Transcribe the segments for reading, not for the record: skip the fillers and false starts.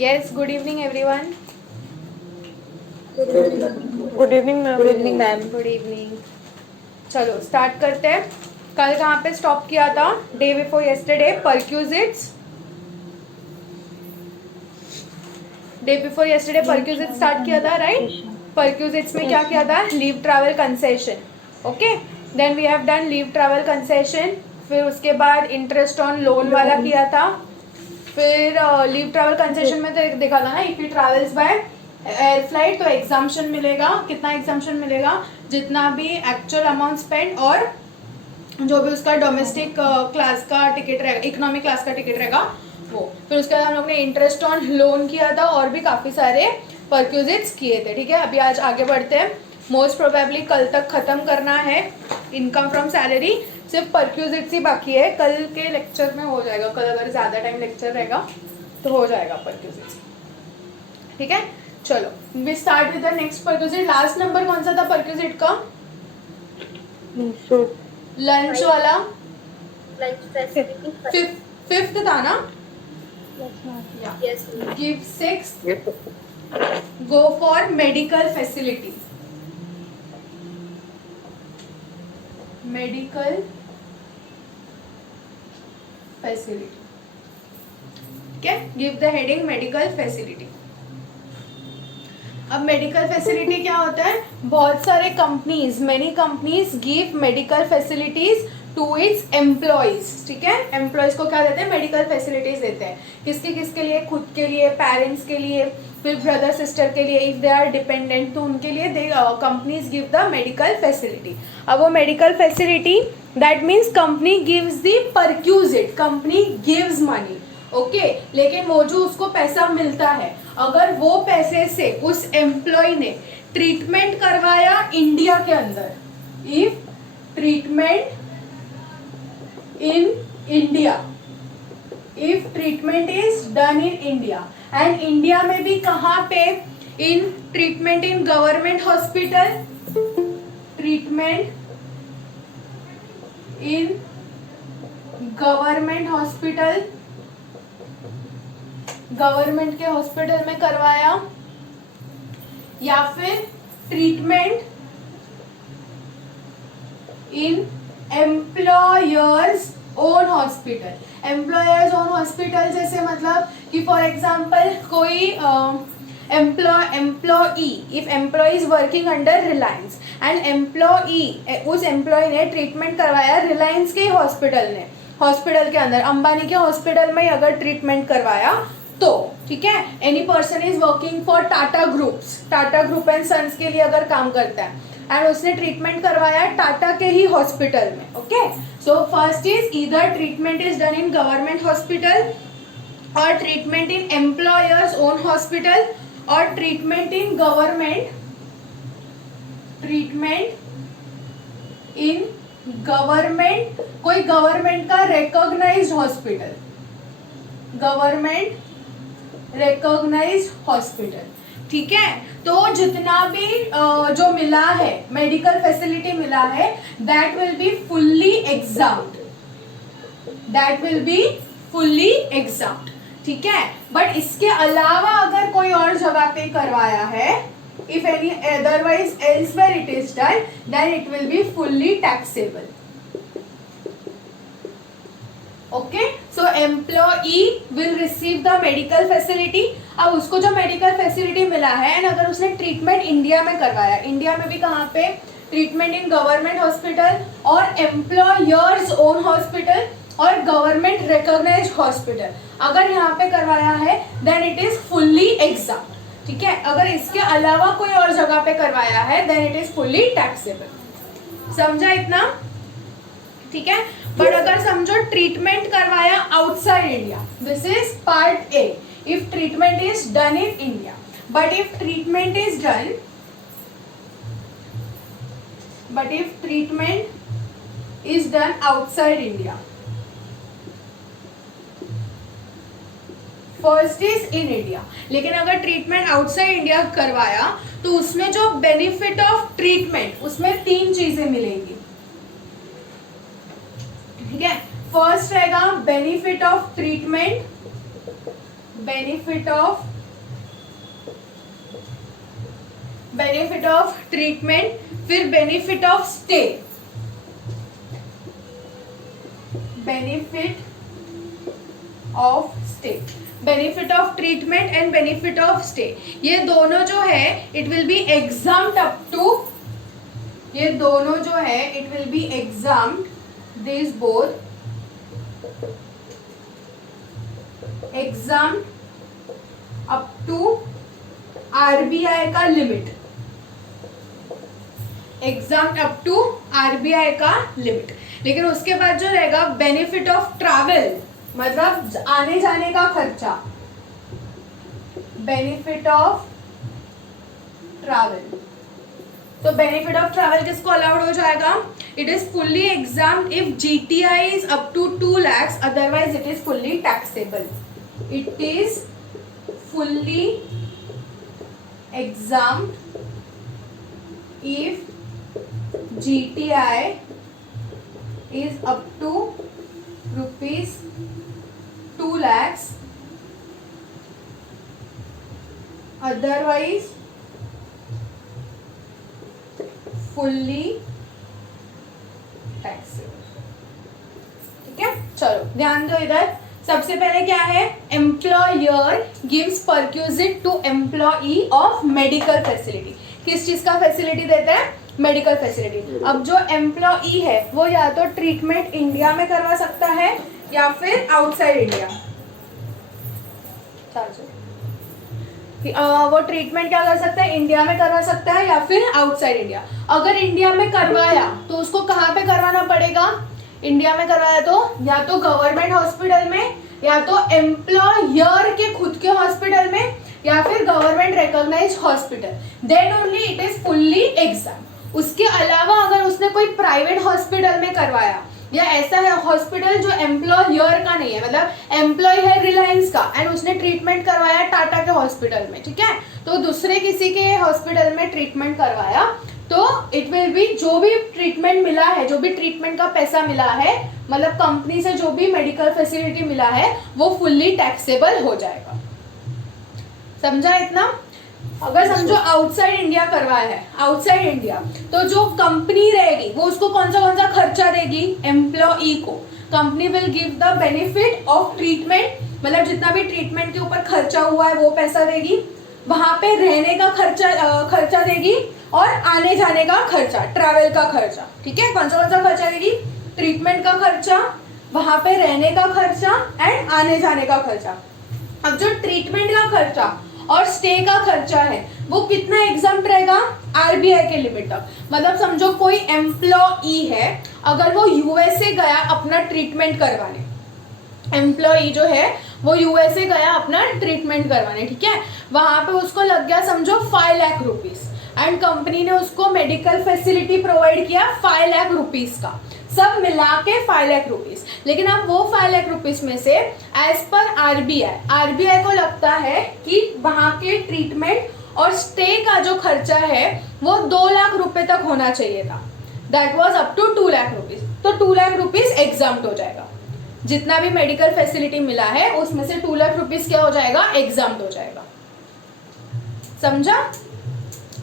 Yes, good evening everyone. Good evening ma'am. Good evening ma'am. Good evening. चलो start करते हैं. कल कहाँ पे स्टॉप किया था? Day before yesterday perquisites. Day before yesterday perquisite start किया था, राइट? परक्यूजिट्स में क्या किया था? Leave travel concession. Okay, then we have done leave travel concession. फिर उसके बाद इंटरेस्ट ऑन लोन वाला किया था. फिर लीव ट्रैवल कंसेशन में तो देखा था ना, if you travels by air flight तो एग्जाम्पशन मिलेगा. कितना एग्जाम्पशन मिलेगा? जितना भी एक्चुअल अमाउंट स्पेंड और जो भी उसका डोमेस्टिक क्लास का टिकट रहेगा, इकोनॉमिक क्लास का टिकट रहेगा वो. फिर उसके बाद हम लोग ने इंटरेस्ट ऑन लोन किया था और भी काफ़ी सारे परक्यूजिट्स किए थे. ठीक है, अभी आज आगे बढ़ते हैं. मोस्ट प्रोबेबली कल तक ख़त्म करना है इनकम फ्रॉम सैलरी. सिर्फ परक्यूजिट्स ही बाकी है. कल के लेक्चर में हो जाएगा. कल अगर ज़्यादा टाइम लेक्चर रहेगा तो हो जाएगा परक्यूजिट्स. ठीक है, चलो we start with the next perquisite. Last number कौन सा था परक्यूजिट का? लंच वाला फिफ्थ था ना? Give 6. Go for medical facility. Medical facility. ठीक है, give the heading medical facility. अब मेडिकल फैसिलिटी क्या होता है? बहुत सारे companies, many companies give medical facilities to its employees. ठीक है, एम्प्लॉयज को क्या देते हैं? मेडिकल फैसिलिटीज देते हैं. किसके किसके लिए? खुद के लिए, पेरेंट्स के लिए, फिर ब्रदर सिस्टर के लिए. इफ दे आर डिपेंडेंट तो उनके लिए they companies give the medical facility. अब वो medical facility that means company gives the perquisite, company gives money. Okay, लेकिन वो जो उसको पैसा मिलता है, अगर वो पैसे से उस एम्प्लॉय ने ट्रीटमेंट करवाया इंडिया के अंदर, if treatment in India, if treatment is done in India, and India में भी कहाँ पे? In treatment in government hospital, treatment in government hospital, government के हॉस्पिटल में करवाया, या फिर treatment in employer's own hospital. Employer's own hospital जैसे मतलब कि फॉर एग्जांपल कोई employee, if employee is working under Reliance and employee, उस एम्प्लॉय ने ट्रीटमेंट करवाया रिलायंस के हॉस्पिटल ने, हॉस्पिटल के अंदर अंबानी के हॉस्पिटल में अगर ट्रीटमेंट करवाया तो ठीक है. Any person is working for Tata groups, Tata group and sons के लिए अगर काम करता है एंड उसने ट्रीटमेंट करवाया टाटा के ही हॉस्पिटल में. Okay, so first is either treatment is done in government hospital और treatment in employer's own hospital और treatment in government, treatment in government, कोई गवर्नमेंट का recognised hospital, government recognised hospital. ठीक है, तो जितना भी जो मिला है मेडिकल फैसिलिटी मिला है that will be fully examined, that will be fully examined. ठीक है, बट इसके अलावा अगर कोई और जगह पे करवाया है, if any otherwise elsewhere it is done, then it will be fully taxable. Okay, so employee will receive the medical facility. अब उसको जो मेडिकल फैसिलिटी मिला है एंड अगर उसने ट्रीटमेंट इंडिया में करवाया, इंडिया में भी कहाँ पे? ट्रीटमेंट इन गवर्नमेंट हॉस्पिटल और एम्प्लॉयर्स ओन हॉस्पिटल और गवर्नमेंट रिकॉग्नाइज्ड हॉस्पिटल, अगर यहाँ पे करवाया है then it is fully exempt. ठीक है, अगर इसके अलावा कोई और जगह पे करवाया है then it is fully taxable. समझा इतना? ठीक है, बट अगर समझो ट्रीटमेंट करवाया outside India, this is part A. If treatment is done in India, but if treatment is done, but if treatment is done outside India, first is in India. लेकिन अगर treatment outside India करवाया तो उसमें जो benefit of treatment, उसमें 3 चीजें मिलेंगी. ठीक है, फर्स्ट रहेगा benefit of treatment, benefit of treatment, फिर benefit of stay, benefit of treatment and benefit of stay, ये दोनों जो है it will be exempt up to, ये दोनों जो है it will be exempt, this both exempt up to RBI का limit, exempt up to RBI का लिमिट। लेकिन उसके बाद जो रहेगा बेनिफिट ऑफ ट्रैवल, मतलब आने जाने का खर्चा, बेनिफिट ऑफ ट्रैवल, तो बेनिफिट ऑफ ट्रैवल किसको अलाउड हो जाएगा? It is fully exempt if GTI is up to 2 lakhs, otherwise it is fully taxable. It is fully exempt if GTI is up to rupees 2 lakhs, otherwise fully taxable। ठीक है, चलो ध्यान दो इधर। सबसे पहले क्या है? Employer gives perquisite to employee of medical facility. किस चीज का फैसिलिटी देते हैं? Medical facility. अब जो एम्प्लॉई है वो या तो ट्रीटमेंट इंडिया में करवा सकता है या फिर आउटसाइड इंडिया। वो ट्रीटमेंट क्या कर सकता है? इंडिया में करवा सकता है या फिर आउटसाइड इंडिया। अगर इंडिया में करवाया तो उसको कहाँ पे करवाना पड़ेगा? इंडिया में करवाया तो या तो गवर्नमेंट हॉस्पिटल में, या तो एम्प्लॉयर के खुद के हॉस्पिटल में, या फिर government recognised hospital, then only it is fully exempt. उसके अलावा अगर उसने कोई प्राइवेट हॉस्पिटल में करवाया, या ऐसा है हॉस्पिटल जो एम्प्लॉयर का नहीं है, मतलब एम्प्लॉय है रिलायंस का एंड उसने ट्रीटमेंट करवाया टाटा के हॉस्पिटल में, ठीक है, तो दूसरे किसी के हॉस्पिटल में ट्रीटमेंट करवाया, तो इट विल बी जो भी ट्रीटमेंट मिला है, जो भी ट्रीटमेंट का पैसा मिला है, मतलब कंपनी से जो भी मेडिकल फैसिलिटी मिला है, वो फुल्ली टैक्सेबल हो जाएगा। समझा इतना? अगर समझो आउटसाइड इंडिया करवाया है, आउटसाइड इंडिया, तो जो कंपनी रहेगी वो उसको कौन सा खर्चा देगी? एम्प्लॉई को। Company will give the benefit of treatment, मतलब जितना भी ट्रीटमेंट के ऊपर खर्चा हुआ है वो पैसा देगी, वहां पे रहने का खर्चा देगी, और आने जाने का खर्चा, ट्रैवल का खर्चा, ठीक है। कौन सा खर्चा देगी? ट्रीटमेंट का खर्चा, वहां पे रहने का खर्चा एंड आने जाने का खर्चा। अब जो ट्रीटमेंट का खर्चा और स्टे का खर्चा है वो कितना एग्जाम्प्ट रहेगा? आरबीआई के लिमिट तक। मतलब समझो कोई एम्प्लॉई है, अगर वो यूएसए गया अपना ट्रीटमेंट करवाने, एम्प्लॉई जो है वो यूएसए गया अपना ट्रीटमेंट करवाने, ठीक है, वहां पे उसको लग गया समझो 5 लाख रुपीस, एंड कंपनी ने उसको मेडिकल फैसिलिटी प्रोवाइड किया 5 लाख रुपीस का, सब मिला के 5 लाख रुपीस। लेकिन अब वो 5 लाख रुपीस में से एज पर आरबीआई को लगता है कि वहां के ट्रीटमेंट और स्टे का जो खर्चा है वो 2 लाख रुपए तक होना चाहिए था, that was up to 2 lakh rupees, तो 2 लाख रुपीस एग्जाम्प्ट हो जाएगा। जितना भी मेडिकल फैसिलिटी मिला है उसमें से 2 लाख रुपीस क्या हो जाएगा? एग्जाम्प्ट हो जाएगा। समझा?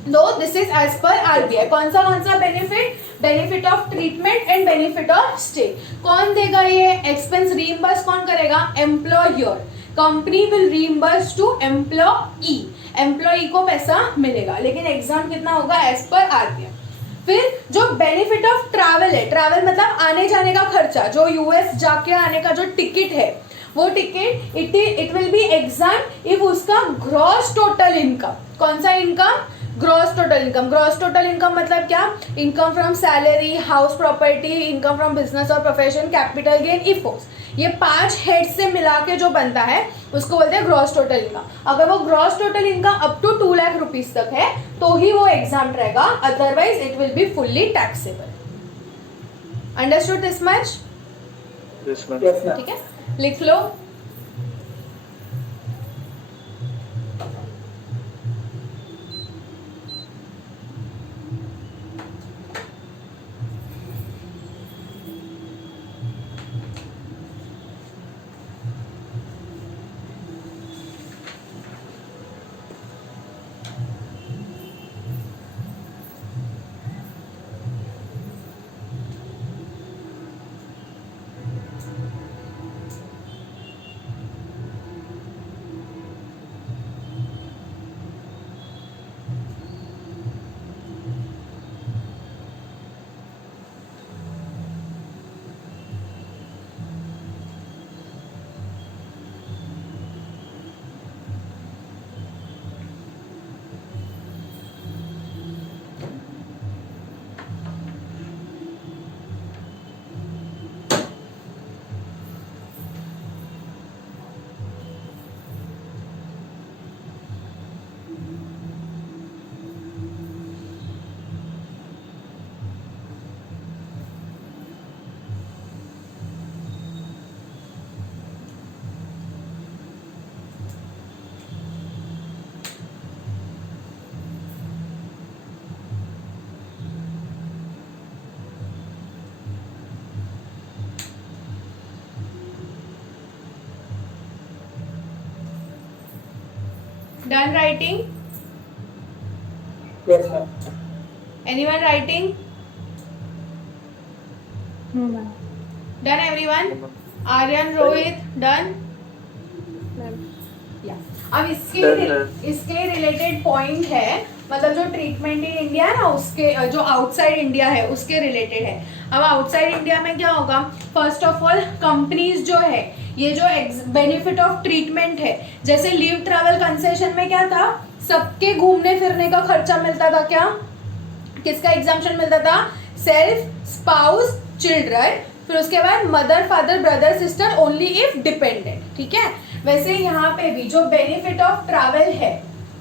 No, this is as per RBI. कौन सा benefit? Benefit of treatment and benefit of stay. कौन देगा ये एक्सपेंस? रीइंबर्स कौन करेगा? Employer. Company will reimburse to employee, employee को पैसा मिलेगा, लेकिन एग्जाम कितना होगा? As per RBI. फिर जो बेनिफिट ऑफ ट्रैवल है, ट्रैवल मतलब आने जाने का खर्चा, जो यूएस जाके आने का जो टिकट है, वो ticket it will B exam if उसका ग्रॉस टोटल इनकम, कौन सा income? Gross total income. Gross total income मतलब क्या? Income from salary, house property, income from business और प्रोफेशन, कैपिटल गेन, इफोर्स, ये 5 हेड से मिला के जो बनता है उसको बोलते हैं ग्रॉस टोटल इनकम। अगर वो gross total income up to 2 lakh rupees तक है तो ही वो एग्जाम रहेगा, otherwise it will be fully taxable. Understood this much? ठीक है, लिख लो। Done writing? Yes, ma'am. Anyone writing? No, ma'am. Done everyone? Aryan, Rohit, done? Yeah. अब इसके रिलेटेड पॉइंट है, मतलब जो ट्रीटमेंट इन इंडिया है ना, उसके जो आउटसाइड इंडिया है उसके रिलेटेड है. अब आउटसाइड इंडिया में क्या होगा? फर्स्ट ऑफ ऑल कंपनीज जो है, ये जो बेनिफिट ऑफ ट्रीटमेंट है, जैसे लीव ट्रैवल कंसेशन में क्या था, सबके घूमने फिरने का खर्चा मिलता था. क्या किसका एग्जाम्पशन मिलता था? सेल्फ, स्पाउस, चिल्ड्रन, फिर उसके बाद mother, father, brother, sister only if dependent. ठीक है. वैसे यहाँ पे भी जो बेनिफिट ऑफ ट्रैवल है,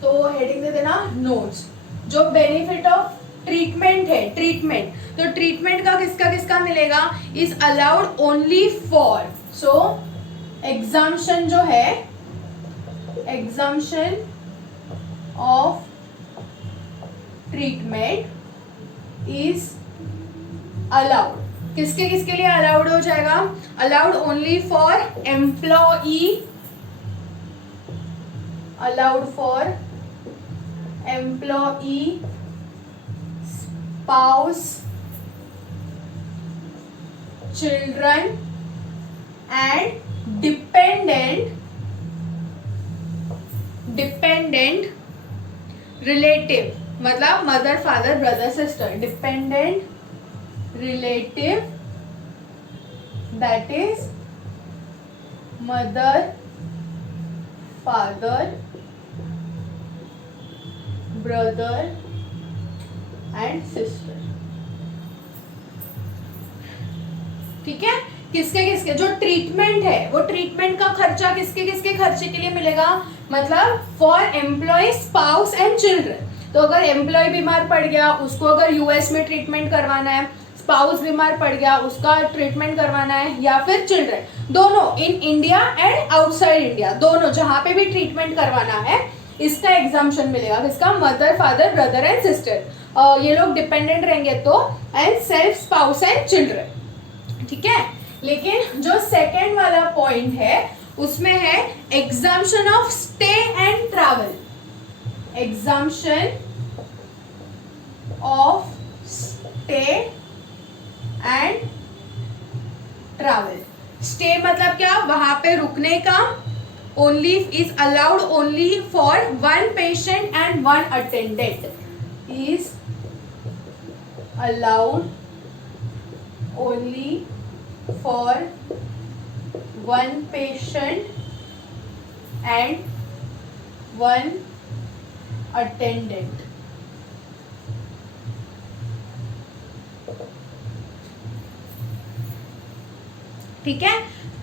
तो हेडिंग दे देना नोट्स. जो बेनिफिट ऑफ ट्रीटमेंट है, ट्रीटमेंट, तो ट्रीटमेंट का किसका किसका मिलेगा? Is allowed only for, so exemption जो है, exemption of treatment is allowed. किसके किसके लिए अलाउड हो जाएगा? Allowed only for employee, allowed for employee, spouse, children and dependent relative, मतलब mother, father, brother, sister. Dependent relative, that is mother, father, brother and sister. ठीक है. किसके किसके जो ट्रीटमेंट है, वो ट्रीटमेंट का खर्चा किसके किसके खर्चे के लिए मिलेगा? मतलब for employee, spouse and children. तो अगर एम्प्लॉय बीमार पड़ गया, उसको अगर यूएस में ट्रीटमेंट करवाना है, स्पाउस बीमार पड़ गया, उसका ट्रीटमेंट करवाना है, या फिर चिल्ड्रन, दोनों इन इंडिया एंड आउटसाइड इंडिया, दोनों जहां पे भी ट्रीटमेंट करवाना है, इसका एग्जाम्पशन मिलेगा. किसका? Mother, father, brother and sister. ये लोग डिपेंडेंट रहेंगे तो, and self, spouse and children. ठीक है. लेकिन जो सेकेंड वाला पॉइंट है, उसमें है exemption of stay and travel. Exemption of stay and travel. Stay मतलब क्या? वहां पे रुकने का. Only is allowed only for one patient and one attendant. Is allowed only for one patient and one attendant. ठीक है.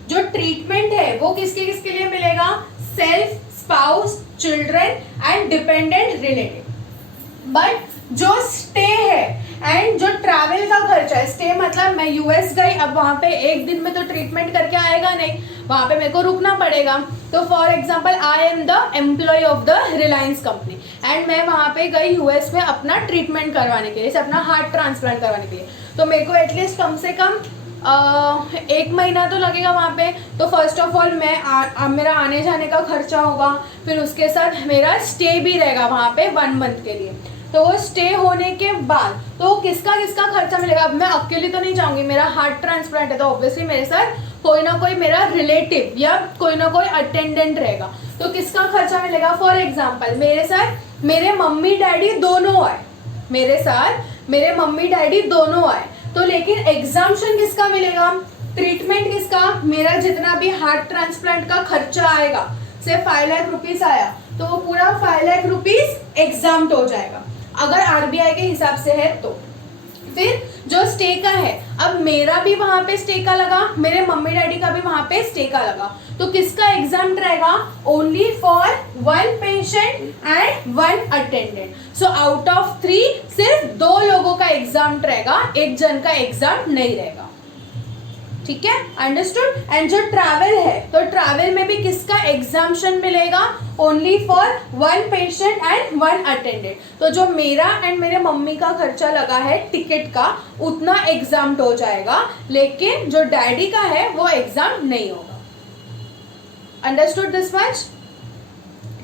जो ट्रीटमेंट है वो किसके किसके लिए मिलेगा? Self, spouse, children and dependent relative. But जो स्टे है एंड जो ट्रैवल का खर्चा है, स्टे मतलब मैं यूएस गई, अब वहां पे एक दिन में तो ट्रीटमेंट करके आएगा नहीं, वहां पे मेरे को रुकना पड़ेगा. तो for example I am the employee of the Reliance company and मैं वहां पे गई यूएस में अपना ट्रीटमेंट करवाने के लिए, अपना हार्ट ट्रांसप्लांट करवाने के लिए. तो मेरे को एटलीस्ट कम से कम 1 महीना तो लगेगा वहाँ पे. तो फर्स्ट ऑफ ऑल मैं मेरा आने जाने का खर्चा होगा, फिर उसके साथ मेरा स्टे भी रहेगा वहाँ पे 1 मंथ के लिए. तो वो स्टे होने के बाद तो किसका किसका खर्चा मिलेगा? अब मैं अकेली तो नहीं जाऊंगी, मेरा हार्ट ट्रांसप्लांट है, तो ऑब्वियसली मेरे साथ कोई ना कोई मेरा रिलेटिव या कोई ना कोई अटेंडेंट रहेगा. तो किसका खर्चा मिलेगा? फॉर एग्जाम्पल मेरे साथ मेरे मम्मी डैडी दोनों आए, मेरे साथ मेरे मम्मी डैडी दोनों आए, तो लेकिन एग्जाम्पशन किसका मिलेगा? ट्रीटमेंट किसका? मेरा जितना भी हार्ट ट्रांसप्लांट का खर्चा आएगा, से 5 लाख रुपीस आया, तो वो पूरा 5 लाख रुपीस एग्जाम्प्ट हो जाएगा अगर आरबीआई के हिसाब से है तो. फिर जो स्टे का है, अब मेरा भी वहां पे स्टे का लगा, मेरे मम्मी डैडी का भी वहां पे स्टे का लगा, तो किसका एग्जाम्प्ट रहेगा? Only for 1 patient and 1 attendant. So out of 3 सिर्फ 2 लोगों का एग्जाम्प्ट रहेगा, एक जन का एग्जाम्प्ट नहीं रहेगा. ठीक है, अंडरस्टूड. एंड जो ट्रैवल है, तो ट्रैवल में भी किसका एग्जाम्पशन मिलेगा? Only for 1 patient and 1 attendant. तो जो मेरा एंड मेरे मम्मी का खर्चा लगा है टिकट का, उतना एग्जाम्प्ट हो जाएगा, लेकिन जो डैडी का है वो एग्जाम्प्ट नहीं होगा. Understood this much?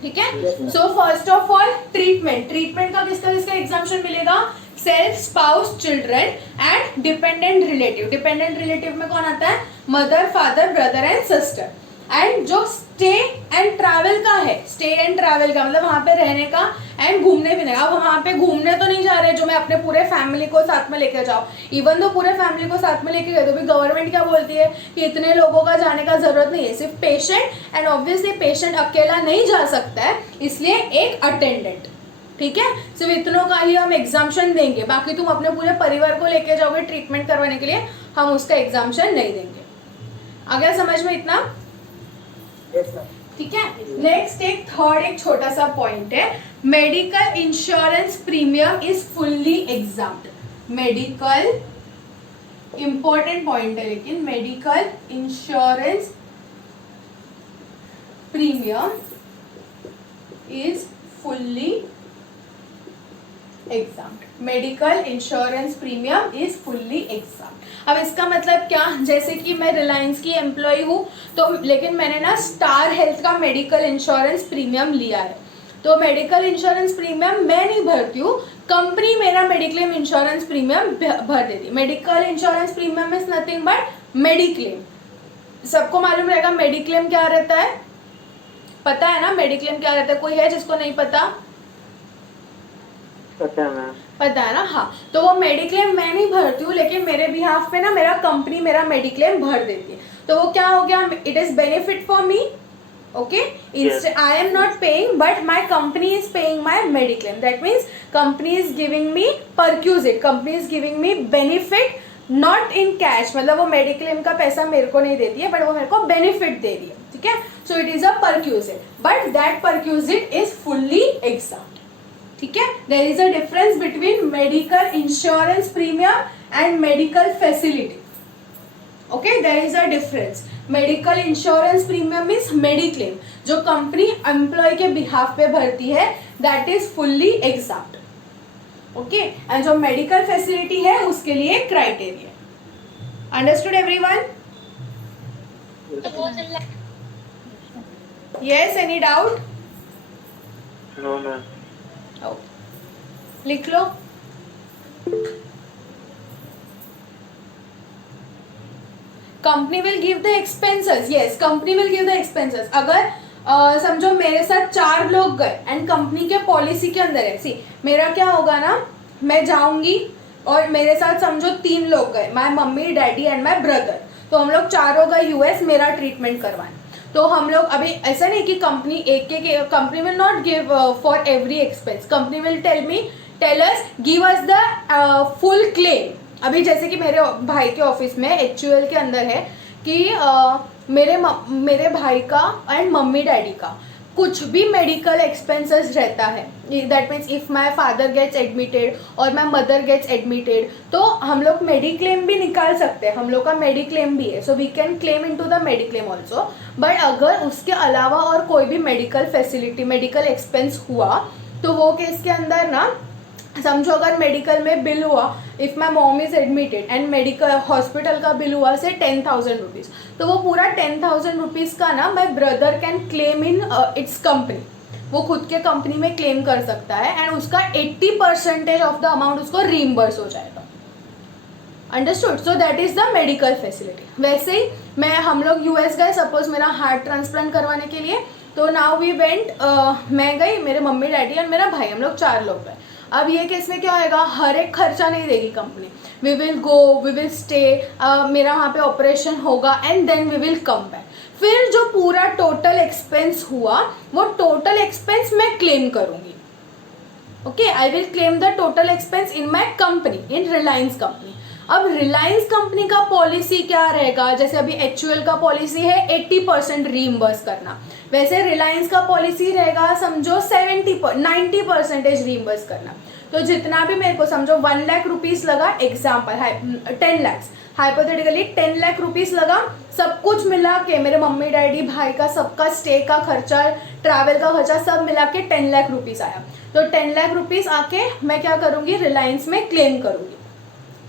ठीक है। So first of all treatment, treatment का किसका किसका एग्जाम्पशन मिलेगा, self, spouse, children and dependent relative. Dependent relative में कौन आता है, mother, father, brother and sister. And जो स्टे एंड ट्रैवल का है, स्टे एंड ट्रैवल का मतलब वहां पे रहने का एंड घूमने फिरने का। अब वहां पे घूमने तो नहीं जा रहे जो मैं अपने पूरे फैमिली को साथ में लेके जाऊँ, इवन तो पूरे फैमिली को साथ में लेके गए तो भी गवर्नमेंट क्या बोलती है कि इतने लोगों का जाने का जरूरत नहीं है, सिर्फ पेशेंट, एंड ऑब्वियसली पेशेंट अकेला नहीं जा सकता है, इसलिए एक अटेंडेंट। ठीक है, सिर्फ इतनों का ही हम एग्जाम्पशन देंगे, बाकी तुम अपने पूरे परिवार को लेके जाओगे ट्रीटमेंट करवाने के लिए, हम उसका एग्जाम्पशन नहीं देंगे। आ गया समझ में इतना? ठीक है। नेक्स्ट एक थर्ड एक छोटा सा पॉइंट है, medical insurance premium is fully exempt. Medical important point है, लेकिन medical insurance premium is fully exempt. Medical insurance premium is fully exempt. अब इसका मतलब क्या, जैसे कि मैं रिलायंस की एम्प्लॉय हूँ तो लेकिन मैंने ना स्टार हेल्थ का मेडिकल इंश्योरेंस प्रीमियम लिया है, तो मेडिकल इंश्योरेंस प्रीमियम मैं नहीं भरती हूँ, कंपनी मेरा मेडिक्लेम इंश्योरेंस प्रीमियम भर देती है। Medical insurance premium is nothing but mediclaim. सबको मालूम रहेगा मेडिक्लेम क्या रहता है, पता है ना मेडिक्लेम क्या रहता है? कोई है जिसको नहीं पता? पता है ना, हाँ। तो वो मेडिक्लेम मैं नहीं भरती हूँ, लेकिन मेरे बिहाफ पे ना मेरा कंपनी मेरा मेडिक्लेम भर देती है, तो वो क्या हो गया, it is benefit for me. Okay, I am not paying but my company is paying my mediclaim, that means company is giving me perquisite, company is giving me benefit not in cash, मतलब वो mediclaim का पैसा मेरे को नहीं देती है but वो मेरे को बेनिफिट दे रही है। ठीक है, so it is a perquisite but that perquisite is fully exempt. ठीक है, there is a difference between medical insurance premium and medical facility. Okay, there is a difference. Medical insurance premium means mediclaim, जो company employee के behalf पे भरती है, that is fully exempt. Okay, and जो medical facility है उसके लिए criteria. Understood everyone? Yes, any doubt? No ma'am. लिख लो। Company will give the expenses, yes company will give the expenses. अगर समझो मेरे साथ 4 लोग गए एंड कंपनी के पॉलिसी के अंदर है, सी मेरा क्या होगा ना, मैं जाऊंगी और मेरे साथ समझो 3 लोग गए, my mummy, daddy and my brother, तो हम लोग चारों गए यूएस मेरा ट्रीटमेंट करवाने। तो हम लोग अभी ऐसा नहीं कि company company will not give for every expense, company will tell us give us the full claim. अभी जैसे कि मेरे भाई के ऑफिस में HUL के अंदर है कि मेरे भाई का एंड मम्मी डैडी का कुछ भी मेडिकल एक्सपेंसेस रहता है, that means if my father gets admitted और माई मदर गेट्स एडमिटेड, तो हम लोग मेडिक्लेम भी निकाल सकते हैं, हम लोग का मेडिक्लेम भी है, so we can claim into the mediclaim also. But अगर उसके अलावा और कोई भी मेडिकल फैसिलिटी, मेडिकल एक्सपेंस हुआ, तो वो केस के अंदर ना समझो अगर मेडिकल में बिल हुआ, if my mom is admitted and medical hospital का बिल हुआ से 10,000 रुपीज़, तो वो पूरा 10,000 रुपीज़ का ना my brother can claim in its company, वो खुद के कंपनी में क्लेम कर सकता है एंड उसका 80% ऑफ द अमाउंट उसको रीइंबर्स हो जाएगा। Understood? So that is the medical facility. वैसे ही हम लोग US गए, सपोज मेरा हार्ट ट्रांसप्लांट करवाने के लिए, तो नाउ वी वेंट, मैं गई, मेरे मम्मी डैडी और मेरा भाई, हम लोग 4 लोग गए। अब ये केस में क्या होएगा, हर एक खर्चा नहीं देगी company, we will go, we will stay, मेरा वहाँ पे ऑपरेशन होगा and then we will come back. फिर जो पूरा टोटल एक्सपेंस हुआ वो टोटल एक्सपेंस मैं क्लेम करूँगी। Okay, I will claim the total expense in my company, in Reliance company. अब रिलायंस कंपनी का पॉलिसी क्या रहेगा, जैसे अभी HUL का पॉलिसी है 80% रीइंबर्स करना, वैसे रिलायंस का पॉलिसी रहेगा समझो 90% रीइंबर्स करना। तो जितना भी मेरे को समझो 1 लाख रुपीज़ लगा, example 10 lakh, hypothetically 10 lakh rupees लगा, सब कुछ मिला के मेरे मम्मी डैडी भाई का सबका स्टे का खर्चा, ट्रैवल का खर्चा सब मिला के 10 लाख रुपीज़ आया। तो 10 लाख रुपीज़ आके मैं क्या करूँगी, रिलायंस में क्लेम करूँगी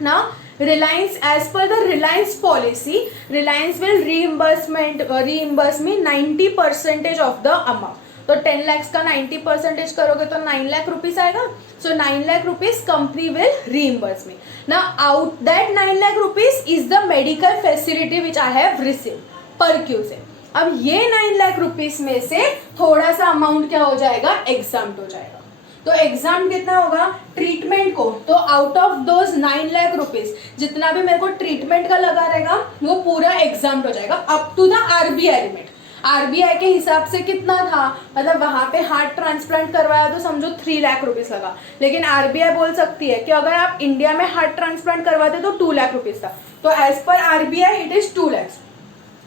ना। Reliance, as per the Reliance policy, Reliance will reimburse me 90% of the amount. तो 10 lakhs का 90% करोगे तो 9 lakh rupees आएगा. So 9 lakh rupees company will reimburse me. Now out that 9 lakh rupees is the medical facility which I have received PERQ से. अब ये 9 lakh rupees में से थोड़ा सा अमाउंट क्या हो जाएगा, एग्जाम्प्ट हो जाएगा. तो एग्जाम्प्ट कितना होगा ट्रीटमेंट को, तो out of those 9 lakh rupees जितना भी मेरे को ट्रीटमेंट का लगा रहेगा वो पूरा एग्जाम्प्ट हो जाएगा up to the RBI limit. RBI के हिसाब से कितना था, मतलब वहां पे हार्ट ट्रांसप्लांट करवाया तो समझो 3 लाख रुपीस लगा, लेकिन आरबीआई बोल सकती है कि अगर आप इंडिया में हार्ट ट्रांसप्लांट करवाते तो 2 लाख रुपीस था. तो as per RBI it is 2 lakhs,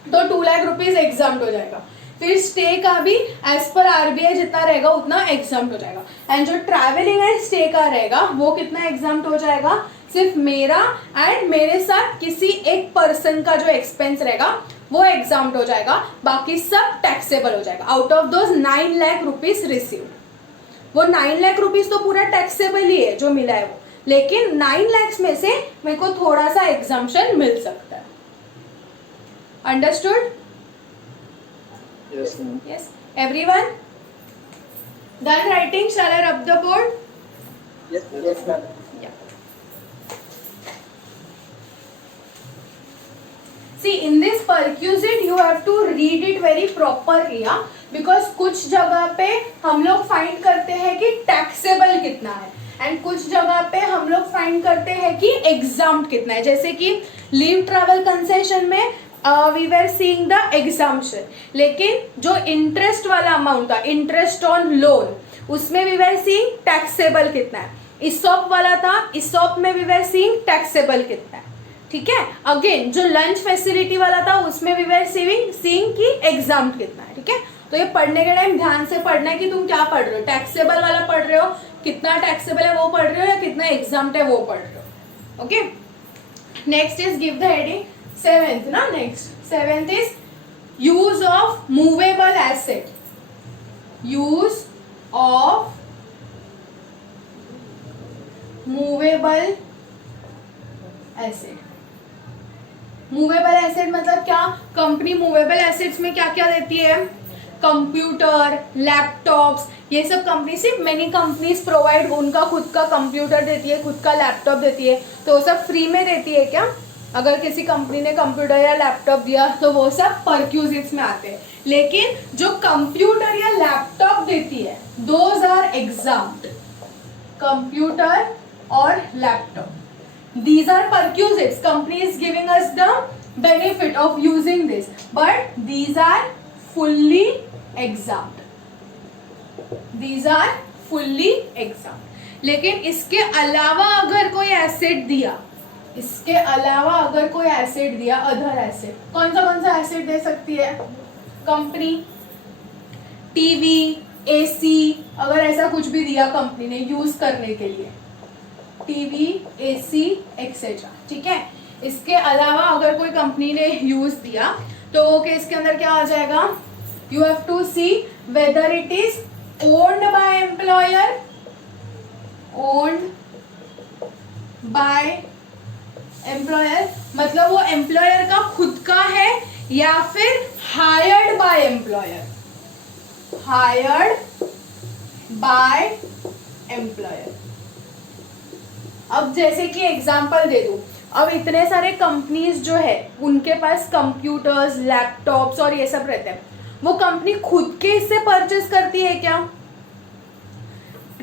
तो 2 लाख रुपीस एग्जाम्प्ट हो जाएगा. फिर स्टे का भी एज पर आरबीआई जितना रहेगा उतना एग्जाम्प्ट हो जाएगा. एंड जो ट्रैवलिंग एंड स्टे का रहेगा वो कितना एग्जाम्प्ट हो जाएगा, सिर्फ मेरा एंड मेरे साथ किसी एक पर्सन का जो एक्सपेंस रहेगा वो एग्जाम्प्ट हो जाएगा, बाकी सब टैक्सेबल हो जाएगा. Out of those 9 lakh rupees received, वो 9 लाख रुपीस तो पूरा टैक्सेबल ही है जो मिला है वो, लेकिन 9 lakhs में से मेरे को थोड़ा सा एग्जाम्पशन मिल सकता है. Understood? Yes, ma'am. Yes. Everyone? Done writing? Shall I rub the board? Yes, ma'am. Yeah. See, in this perquisite you have to read it very properly, yeah? Because कुछ जगह पे हम लोग फाइंड करते हैं कि टैक्सेबल कितना है एंड कुछ जगह पे हम लोग फाइंड करते हैं कि एग्जाम्प्ट कितना है. जैसे कि लीव ट्रैवल कंसेशन में we were seeing the exemption, लेकिन जो इंटरेस्ट वाला अमाउंट था, इंटरेस्ट ऑन लोन, उसमें वी वर सीइंग टैक्सेबल कितना है. इसॉप वाला था, इसॉप में वी वर सीइंग टैक्सेबल कितना है. ठीक है. अगेन जो लंच फैसिलिटी वाला था उसमें वी वर सीइंग कि एग्जाम्प्ट कितना है. ठीक है. तो ये पढ़ने के टाइम ध्यान से पढ़ना है कि तुम क्या पढ़ रहे हो, टैक्सेबल वाला पढ़ रहे हो, कितना टैक्सेबल है वो पढ़ रहे हो या कितना एग्जाम्प्ट है वो पढ़ रहे हो. Okay. Next is give the heading. 7th ना, next 7th is use of movable asset. Use of movable asset. Movable asset मतलब क्या, कंपनी मूवेबल एसेट्स में क्या क्या देती है, कंप्यूटर, लैपटॉप्स, ये सब कंपनी सिर्फ मेनी कंपनीज प्रोवाइड उनका खुद का कंप्यूटर देती है, खुद का लैपटॉप देती है, तो वो सब फ्री में देती है क्या. अगर किसी कंपनी ने कंप्यूटर या लैपटॉप दिया तो वो सब परक्यूजिट्स में आते हैं. लेकिन जो कंप्यूटर या लैपटॉप देती है दोज आर एग्जाम्प्ट. कंप्यूटर और laptop, these are perquisites. Company is giving us the benefit of using this, but these are fully exempt. These are fully exempt. लेकिन इसके अलावा अगर कोई एसेट दिया, इसके अलावा अगर कोई एसेट दिया, अदर एसेट, कौन सा एसेट दे सकती है कंपनी, टीवी, एसी, अगर ऐसा कुछ भी दिया कंपनी ने यूज करने के लिए, टीवी, एसी एक्सेट्रा. ठीक है. इसके अलावा अगर कोई कंपनी ने यूज दिया तो वो केस के अंदर क्या आ जाएगा, you have to see whether it is owned by employer, owned by employer मतलब वो एम्प्लॉयर का खुद का है या फिर hired by employer, hired by employer. अब जैसे कि एग्जांपल दे दूं, अब इतने सारे कंपनीज जो है उनके पास कंप्यूटर्स, लैपटॉप्स और ये सब रहते हैं, वो कंपनी खुद के इससे परचेज करती है क्या.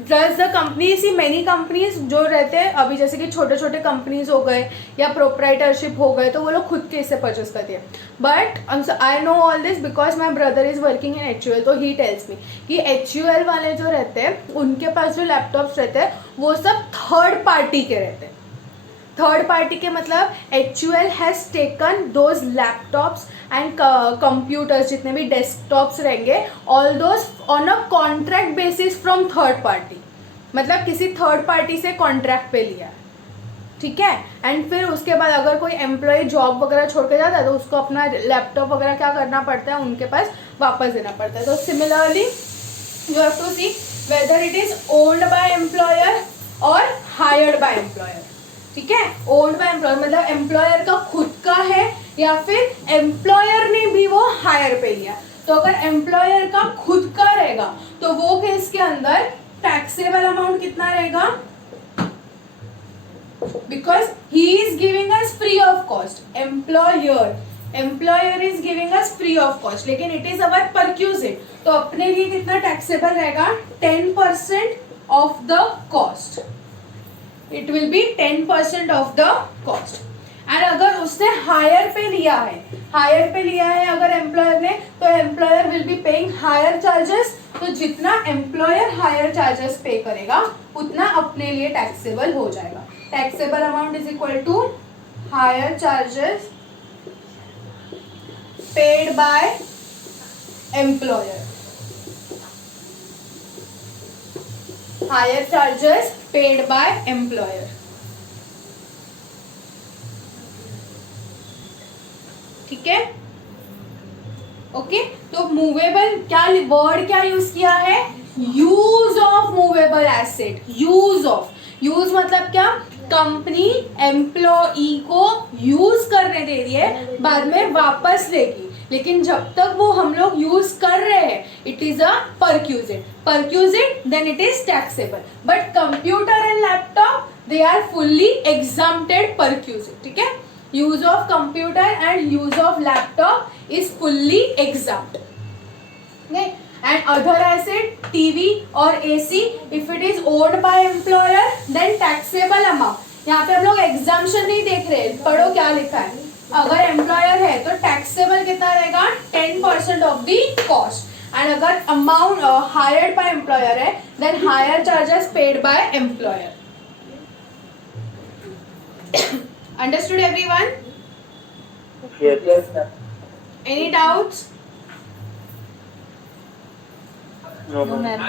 Does the company, see many companies जो रहते हैं अभी जैसे कि छोटे छोटे कंपनीज हो गए या प्रोप्राइटरशिप हो गए तो वो लोग खुद के इससे परचेज करती है. But I know all this because my brother is working in HUL, तो ही टेल्स मी कि HUL वाले जो रहते हैं उनके पास जो लैपटॉप्स रहते हैं वो सब थर्ड पार्टी के रहते हैं. थर्ड पार्टी के मतलब HUL has taken those laptops and computers, जितने भी डेस्कटॉप्स रहेंगे, all those on a contract basis from third party, मतलब किसी थर्ड पार्टी से कॉन्ट्रैक्ट पे लिया है. ठीक है. एंड फिर उसके बाद अगर कोई एम्प्लॉय जॉब वगैरह छोड़ के जाता है तो उसको अपना लैपटॉप वगैरह क्या करना पड़ता है, उनके पास वापस देना पड़ता है. तो similarly you have to see whether it is owned by employer और हायर्ड बाय एम्प्लॉयर. ठीक है. ओन्ड बाय एम्प्लॉयर मतलब एम्प्लॉयर का खुद का है या फिर एम्प्लॉयर ने भी वो हायर पे लिया. तो अगर एम्प्लॉयर का खुद का रहेगा तो वो केस के अंदर टैक्सेबल अमाउंट कितना रहेगा, because he is giving us free of cost, employer is giving us free of cost, लेकिन इट इज अवर परक्यूजिट, तो अपने लिए कितना टैक्सेबल रहेगा, 10% of the cost, it will B 10% of the cost. And अगर उसने हायर पे लिया है अगर एम्प्लॉयर ने, तो employer will be paying higher charges, तो जितना एम्प्लॉयर हायर चार्जेस पे करेगा उतना अपने लिए टैक्सेबल हो जाएगा। Taxable amount is equal to hire charges paid by employer, hire charges paid by employer. ठीक है, ओके। तो मूवेबल क्या वर्ड क्या यूज किया है, use of movable asset, use मतलब क्या, कंपनी एम्प्लॉई को यूज करने दे रही है, बाद में वापस लेगी, लेकिन जब तक वो हम लोग यूज कर रहे हैं it is a perquisite, then it is taxable. But computer and laptop they are fully exempted perquisite. ठीक है, use of computer and use of laptop is fully exempt, okay? And other asset TV or AC, if it is owned by employer then taxable amount, यहाँ पे हम लोग exemption नहीं देख रहे, पढ़ो क्या लिखा है, अगर employer है तो taxable कितना रहेगा, 10% of the cost, and अगर amount hired by employer है then higher charges paid by employer. Understood everyone? Yes, yes, sir. Any doubts? No, ma'am.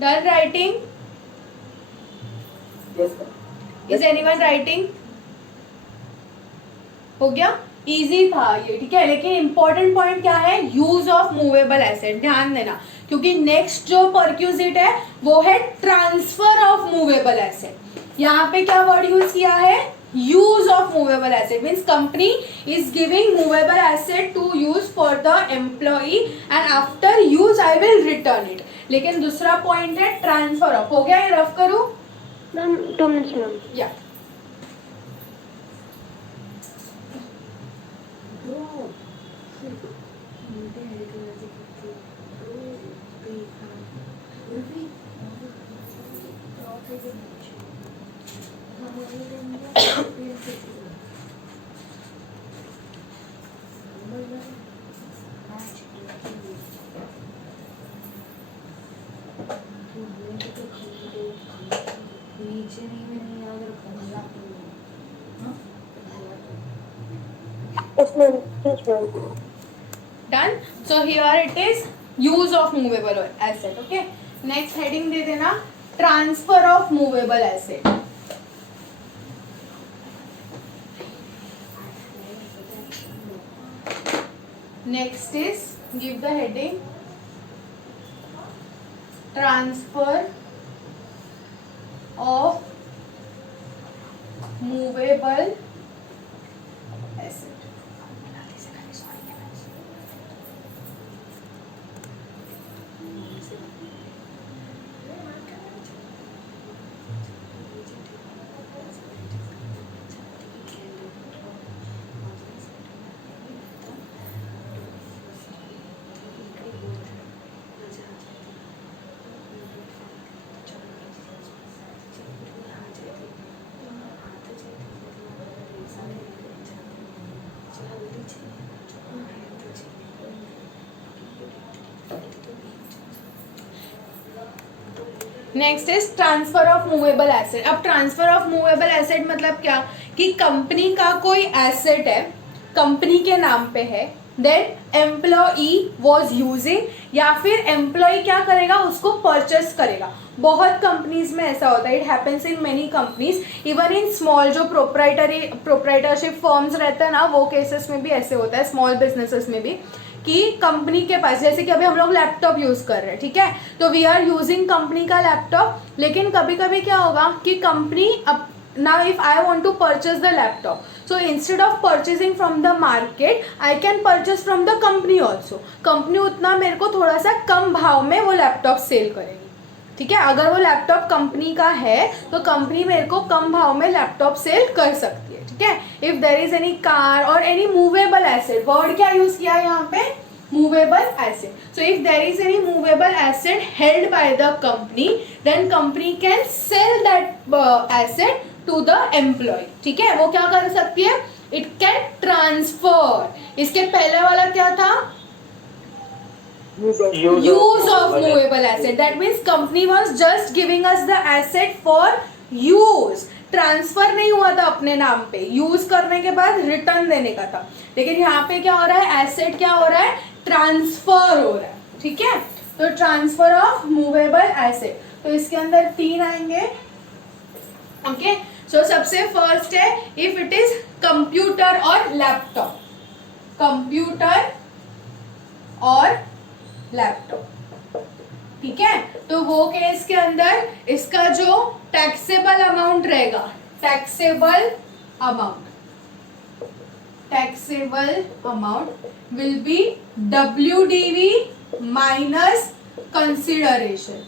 Done writing? Yes, sir. Is anyone writing? हो गया, easy था ये, ठीक है। लेकिन important point क्या है, यूज ऑफ मूवेबल एसेट, ध्यान देना, क्योंकि नेक्स्ट जो परक्यूजिट है वो है ट्रांसफर ऑफ मूवेबल एसेट। यहाँ पे क्या वर्ड यूज किया है, use of movable asset, means company is giving movable asset to use for the employee and after use I will return it. लेकिन दूसरा पॉइंट है ट्रांसफर ऑफ, हो गया, ये रफ करूं मैम 2 मिनट्स मैम। या Yes ma'am, yes ma'am. done. So here it is use of movable asset. Okay, next heading दे देना transfer of movable asset. Next is, give the heading transfer of movable asset. Next is transfer of movable asset. अब transfer of movable asset मतलब क्या, कि company का कोई asset है, company के नाम पे है, देन एम्प्लॉई वॉज यूजिंग, या फिर एम्प्लॉई क्या करेगा, उसको परचेस करेगा. बहुत कंपनीज में ऐसा होता है, it happens in many companies, even in small जो प्रोप्राइटरशिप फर्म्स रहते हैं ना, वो केसेस में भी ऐसे होता है, स्मॉल बिजनेसेस में भी, कि कंपनी के पास, जैसे कि अभी हम लोग लैपटॉप यूज कर रहे हैं, ठीक है, तो वी आर यूजिंग कंपनी का लैपटॉप, लेकिन कभी कभी क्या होगा कि company now if I want to purchase the laptop, so instead of purchasing from the market I can purchase from the company also. Company उतना मेरे को थोड़ा सा कम भाव में वो लैपटॉप सेल करेगी, ठीक है. अगर वो लैपटॉप कंपनी का है तो कंपनी मेरे को कम भाव में लैपटॉप सेल कर सकती है, ठीक है. If there is any car और एनी मूवेबल एसेट, वर्ड क्या यूज किया है यहाँ पे, movable asset. So if there is any movable asset held by the company, then company can sell that asset to the employee. ठीक है, वो क्या कर सकती है, it can transfer. इसके पहले वाला क्या था, use of movable asset. That means company was just giving us the asset for use. Transfer नहीं हुआ था अपने नाम पे, यूज करने के बाद रिटर्न देने का था. लेकिन यहाँ पे क्या हो रहा है, एसेट क्या हो रहा है, ट्रांसफर हो रहा है, ठीक है. तो ट्रांसफर ऑफ मूवेबल एसेट, तो इसके अंदर 3 आएंगे. ओके, सो सबसे फर्स्ट है इफ इट इज कंप्यूटर और लैपटॉप, कंप्यूटर और लैपटॉप, ठीक है. तो वो केस के अंदर इसका जो टैक्सेबल अमाउंट रहेगा, taxable amount will B WDV minus consideration.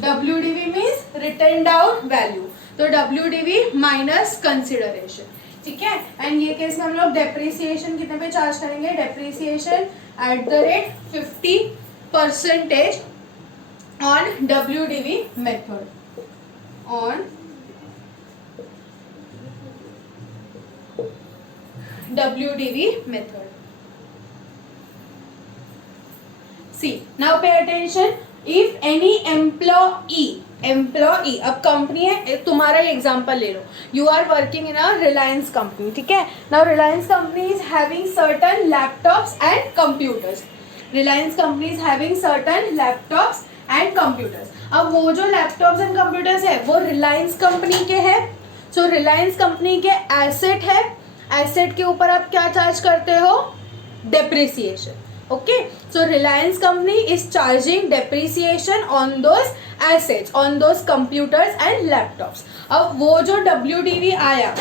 WDV means return down value, तो WDV माइनस कंसिडरेशन, ठीक है. एंड ये केस में हम लोग डेप्रिसिएशन कितने पे चार्ज करेंगे, depreciation at the rate 50% on WDV method, on WDV method. See, now pay attention. If any employee, अब कंपनी है, तुम्हारा एग्जांपल ले लो, you are working in a Reliance company, ठीक है. Now Reliance company is having certain laptops and computers. Reliance company is having certain laptops and computers. अब वो जो लैपटॉप्स एंड कंप्यूटर्स है वो रिलायंस कंपनी के हैं. सो रिलायंस कंपनी के एसेट है, एसेट के ऊपर आप क्या चार्ज करते हो, depreciation. Okay, so Reliance company is charging depreciation on those assets, on those computers and laptops. अब वो जो WDV आया,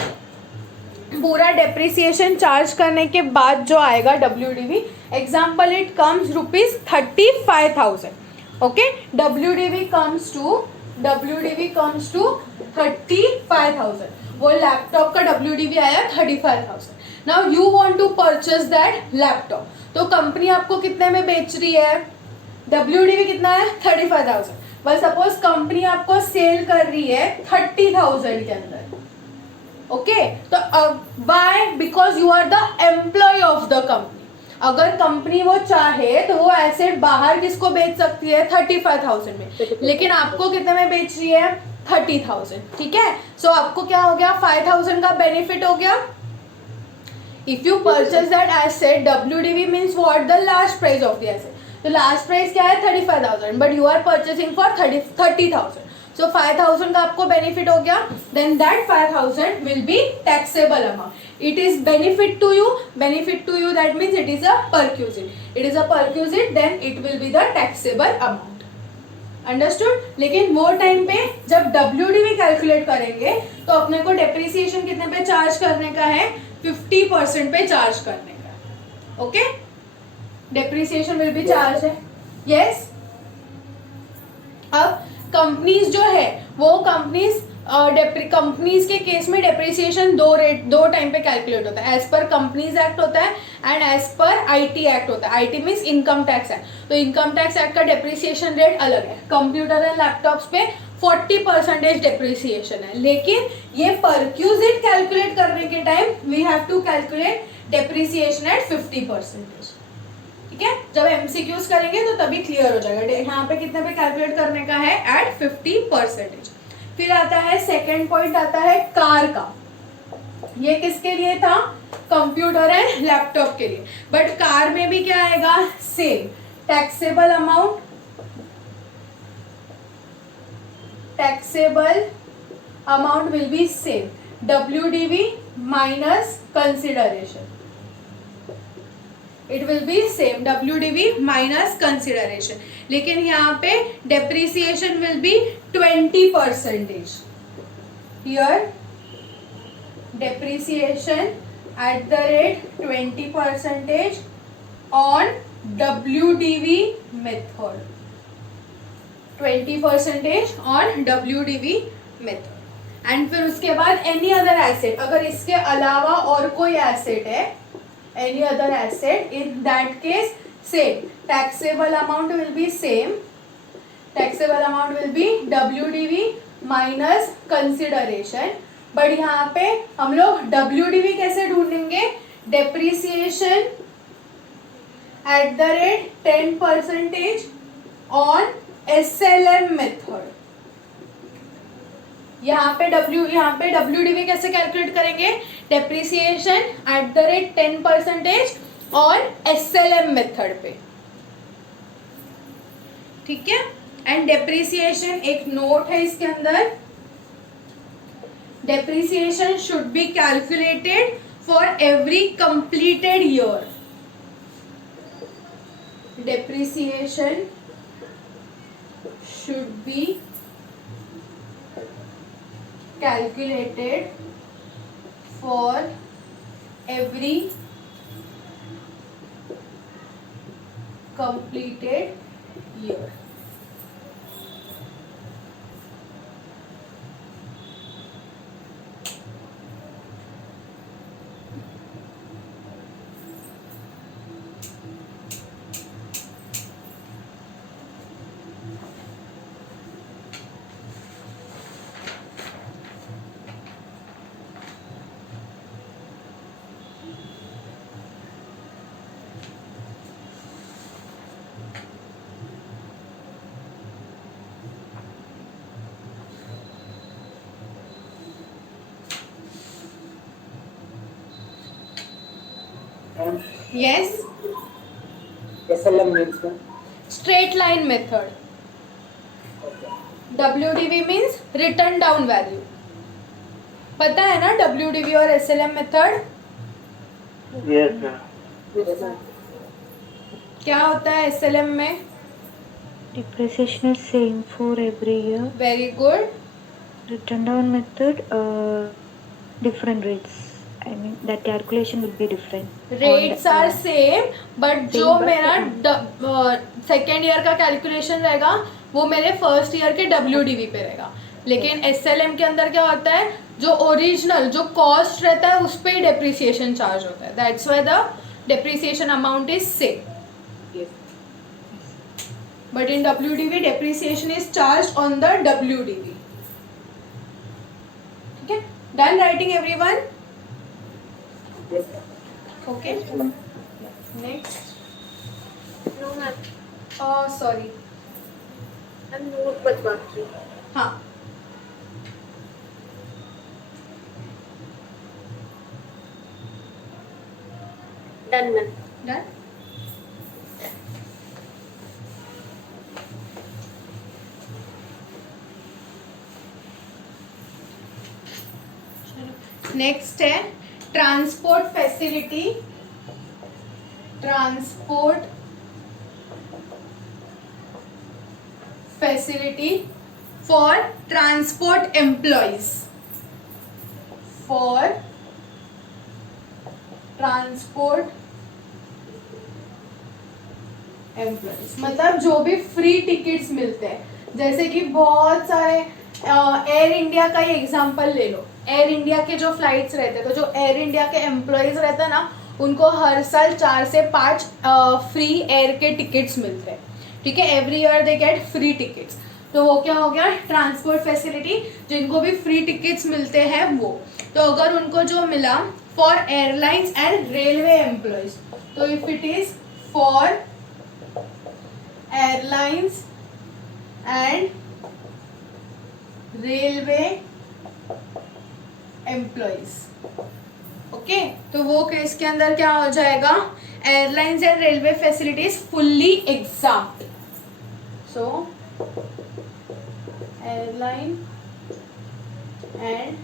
पूरा डेप्रिसिएशन चार्ज करने के बाद जो आएगा WDV, example it comes ₹35,000. Okay, WDV comes to 35,000. वो लैपटॉप का WDV आया 35,000. Now you want to purchase that laptop, तो कंपनी आपको कितने में बेच रही है, WDV कितना है 35,000. बस सपोज कंपनी आपको सेल कर रही है 30,000 के अंदर. ओके, तो why, because you are the employee of the company. अगर कंपनी वो चाहे तो वो एसेट बाहर किसको बेच सकती है, 35,000 में, लेकिन आपको कितने में बेच रही है, 30,000, ठीक है. सो आपको क्या हो गया, 5,000 का बेनिफिट हो गया. If you purchase that asset, WDV means what, the last price of the asset. तो लास्ट प्राइस क्या है 35,000, but you are purchasing for 30,000. So 5,000 का आपको बेनिफिट हो गया. Then that 5,000 will be taxable amount. It is benefit to you. That means it is a perquisite. It is a perquisite, then it will be the taxable amount. Understood? लेकिन वो time पे जब WDV calculate करेंगे तो अपने को depreciation कितने पे चार्ज करने का है, 50% पे चार्ज करने का. Okay, depreciation will be charge है. यस. अब कंपनीज जो है वो कंपनीज के केस में डेप्रिसिएशन दो टाइम पे कैलकुलेट होता है. एज पर कंपनीज एक्ट होता है and as per IT act होता है. IT means income tax act. तो इनकम टैक्स एक्ट का डेप्रिसिएशन रेट अलग है. कंप्यूटर एंड लैपटॉप्स पे 40% डेप्रिसिएशन है. लेकिन ये परक्यूजिट कैलकुलेट करने के time we have to calculate depreciation at 50%. ठीक है, जब MCQs करेंगे तो तभी क्लियर हो जाएगा. यहाँ पे कितने पे कैलकुलेट करने का है, एट 50%. फिर आता है सेकेंड पॉइंट, आता है कार का. ये किसके लिए था, कंप्यूटर एंड लैपटॉप के लिए। बट कार में भी क्या आएगा, same taxable amount, taxable amount will B same, WDV minus consideration, it will B same WDV minus consideration. लेकिन यहाँ पे depreciation will be 20%। Here depreciation at the rate 20% on WDV method, 20% on WDV method। And फिर उसके बाद any other asset, अगर इसके अलावा और कोई एसेट है, any other asset, in that case same taxable amount will B same, taxable amount will B WDV minus consideration. But यहाँ पे हम लोग WDV कैसे ढूंढेंगे, depreciation at the rate 10% on SLM method. यहाँ पे WDV कैसे कैलकुलेट करेंगे, depreciation at the rate 10% on SLM method पे, ठीक है। एंड डेप्रिसिएशन, एक नोट है इसके अंदर, depreciation should be calculated for every completed year, depreciation should be calculated for every completed year। Yes, SLM means ma'am? straight line method, Okay. WDV means written down value, पता है ना WDV और SLM method Yes ma'am. क्या होता है SLM में? Depreciation is same for every year. Very good, Written down method, different rates. I mean that calculation will be different. Rates are same, but जो but मेरा second year का calculation रहेगा वो मेरे फर्स्ट ईयर के WDV पे रहेगा। लेकिन SLM के अंदर क्या होता है, जो ओरिजिनल जो कॉस्ट रहता है उस पर ही डेप्रिसिएशन चार्ज होता है, that's why the depreciation amount is same. But in WDV depreciation is charge on the WDV, ठीक है। Done writing everyone, Yes. Okay. Next, No ma'am, sorry, I'm note बदबाकी। हाँ, Done ma'am। डन। नेक्स्ट है transport facility, transport facility for transport employees, for transport employees, मतलब जो भी free tickets मिलते हैं, जैसे कि बहुत सारे एयर इंडिया का ही एग्जांपल ले लो। एयर इंडिया के जो फ्लाइट्स रहते हैं, तो जो एयर इंडिया के एम्प्लॉयज रहते हैं ना, उनको हर साल 4 से 5 फ्री एयर के टिकट्स मिलते हैं, ठीक है। Every year they get free tickets, तो वो क्या हो गया, ट्रांसपोर्ट फैसिलिटी, जिनको भी फ्री टिकट्स मिलते हैं वो। तो अगर उनको जो मिला for airlines and railway employees, तो if it is for airlines and railway employees, okay तो वो केस के अंदर क्या हो जाएगा, airlines and railway facilities fully exempt. So airline and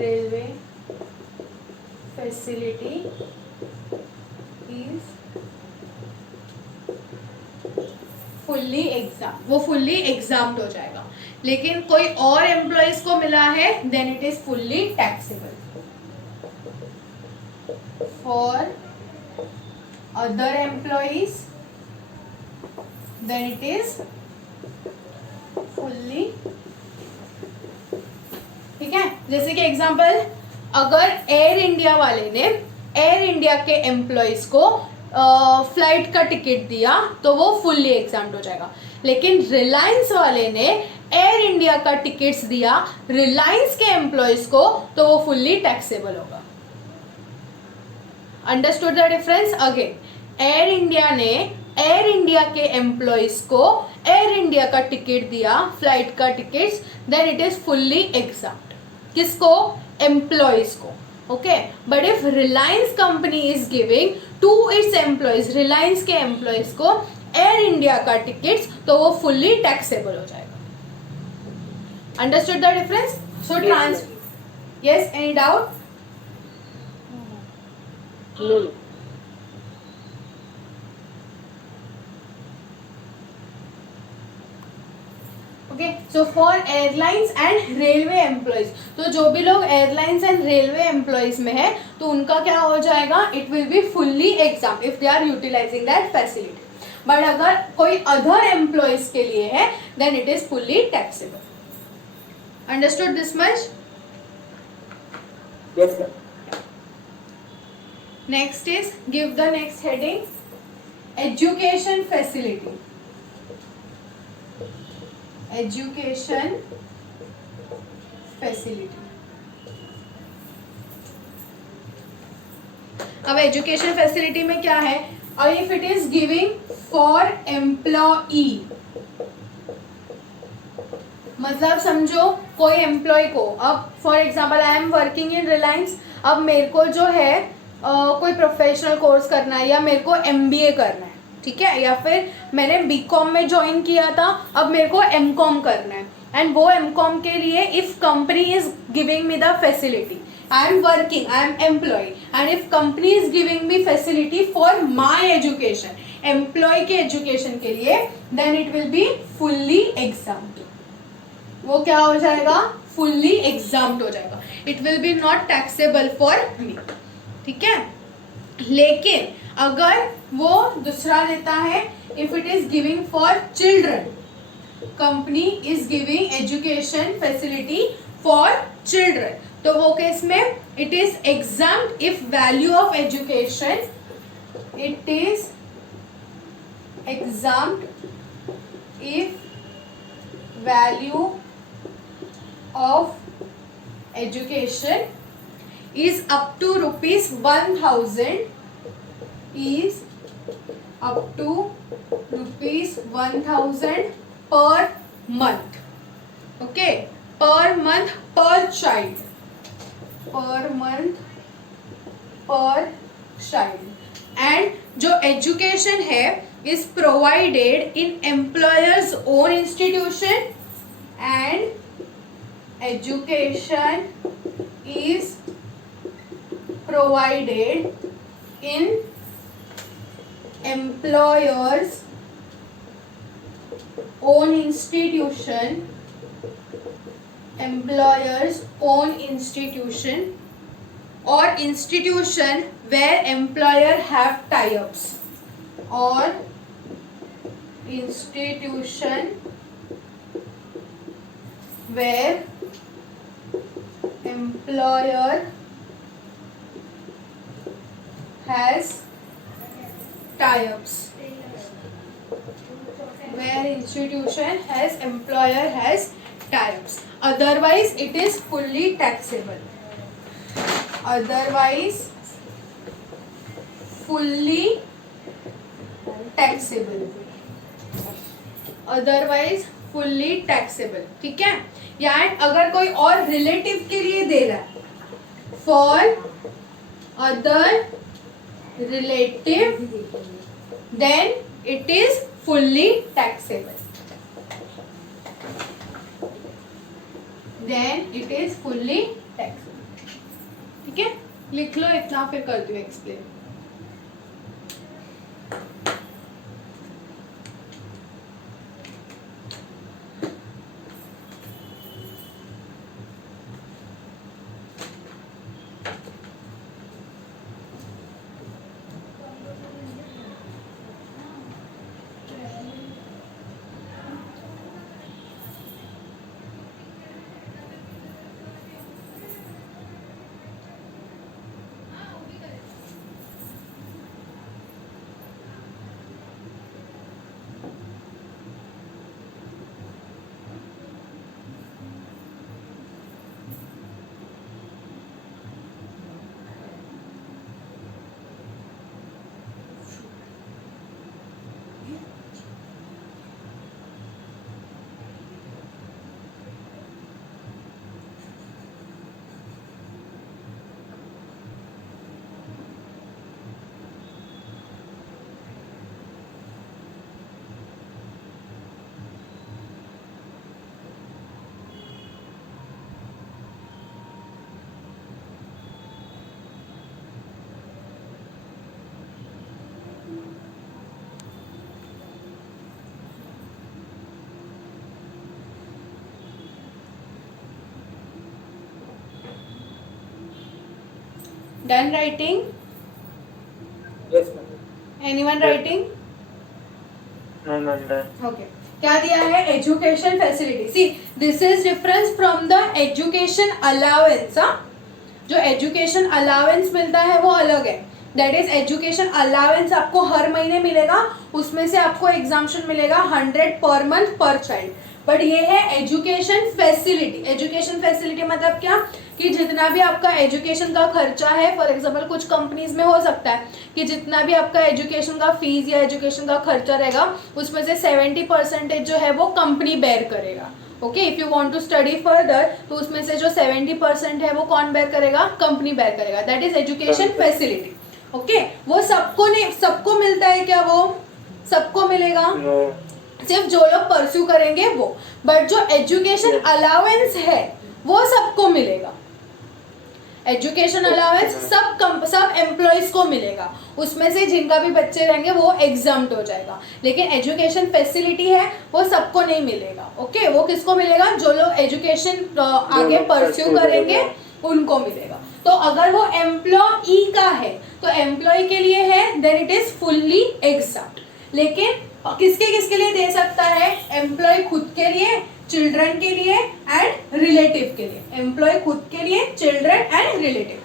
railway facility is fully exempt, वो फुल्ली एग्जाम्ड हो जाएगा. लेकिन कोई और एम्प्लॉयज को मिला है then it is fully taxable. For other employees then it is fully. ठीक है, जैसे कि एग्जांपल, अगर एयर इंडिया वाले ने एयर इंडिया के एम्प्लॉयज को फ्लाइट का टिकट दिया तो वो फुल्ली एग्जाम्ड हो जाएगा. लेकिन रिलायंस वाले ने एयर इंडिया का टिकट्स दिया रिलायंस के एम्प्लॉयज को तो वो फुल्ली टैक्सेबल होगा. Understood the difference? Again, Air India ने एयर इंडिया के एम्प्लॉयज को एयर इंडिया का टिकट दिया, फ्लाइट का tickets, then it is fully exempt. किसको? एम्प्लॉयज को. Okay, but if Reliance company is giving to its employees, Reliance के एम्प्लॉयज को एयर इंडिया का टिकट्स तो वो फुल्ली टैक्सेबल हो जाएगा. Understood the difference? So trans, yes, any doubt? No. Okay, so for airlines and railway employees, तो जो भी लोग एयरलाइंस एंड रेलवे एम्प्लॉयज में है तो उनका क्या हो जाएगा, it will be fully exempt if they are utilising that facility. But अगर कोई अदर एम्प्लॉयज के लिए है then it is fully taxable. Understood this much? Yes, sir. Next is, give the next heading, education facility. Education facility. अब education facility में क्या है, और if it is giving for employee, मतलब समझो कोई एम्प्लॉय को, अब for example I am working in Reliance, अब मेरे को जो है कोई प्रोफेशनल कोर्स करना है या मेरे को MBA करना है, ठीक है, या फिर मैंने BCom में ज्वाइन किया था, अब मेरे को MCom करना है. एंड वो MCom के लिए if company is giving me the facility, I am working, I am employ, and if company is giving me facility for my education, employ के एजुकेशन के लिए, then it will be fully exempt. वो क्या हो जाएगा, fully exempt हो जाएगा. It will be not taxable for me. ठीक है, लेकिन अगर वो दूसरा देता है, if it is giving for children, company is giving education facility for children, तो वो केस में it is examined if value of education, it is examined if value of education is up to rupees 1000, is up to rupees 1000 per month. Okay, per month per child, per month per child. and जो education है is provided in employer's own institution, and education is provided in employer's own institution, employer's own institution or institution where employer have tie-ups, or institution where employer has tie-ups, where institution has employer has tie-ups, otherwise it is fully taxable. Otherwise fully taxable. Otherwise fully taxable. ठीक है, या अगर कोई और relative के लिए दे रहा है, for other relative, then it is fully taxable. Then it is fully taxable. ठीक है, लिख लो इतना, फिर करती हूँ explain. Done writing? Yes, ma'am. Anyone writing? No, ma'am. Done. Okay. क्या दिया है? Education facility. See this is difference from the education allowance. जो एजुकेशन अलाउंस मिलता है वो अलग है. दैट इज एजुकेशन अलाउंस आपको हर महीने मिलेगा, उसमें से आपको एग्जाम्शन मिलेगा 100 पर मंथ पर चाइल्ड. बट ये है एजुकेशन फैसिलिटी. एजुकेशन फैसिलिटी मतलब क्या कि जितना भी आपका एजुकेशन का खर्चा है, फॉर एग्जांपल कुछ कंपनीज में हो सकता है कि जितना भी आपका एजुकेशन का फीस या एजुकेशन का खर्चा रहेगा उसमें से 70% जो है वो कंपनी बेयर करेगा. Okay, if you want to study further तो उसमें से जो 70% है वो कौन बेयर करेगा? कंपनी बेयर करेगा. That is education facility. Okay, वो सबको नहीं, सबको मिलता है क्या? वो सबको मिलेगा? No. सिर्फ जो लोग परस्यू करेंगे वो. बट जो एजुकेशन अलाउंस है वो सबको मिलेगा. एजुकेशन अलाउंस सब एम्प्लॉयज को मिलेगा. उसमें से जिनका भी बच्चे रहेंगे वो एग्जाम्प्ट हो जाएगा. लेकिन एजुकेशन फैसिलिटी है वो सबको नहीं मिलेगा. ओके, वो किसको मिलेगा? जो लोग एजुकेशन आगे परस्यू करेंगे उनको मिलेगा. तो अगर वो एम्प्लॉई का है तो एम्प्लॉय के लिए है, then it is fully exempt. लेकिन किसके किसके लिए दे सकता है? एम्प्लॉय खुद के लिए, चिल्ड्रन के लिए एंड रिलेटिव के लिए. एम्प्लॉय खुद के लिए, चिल्ड्रन एंड रिलेटिव.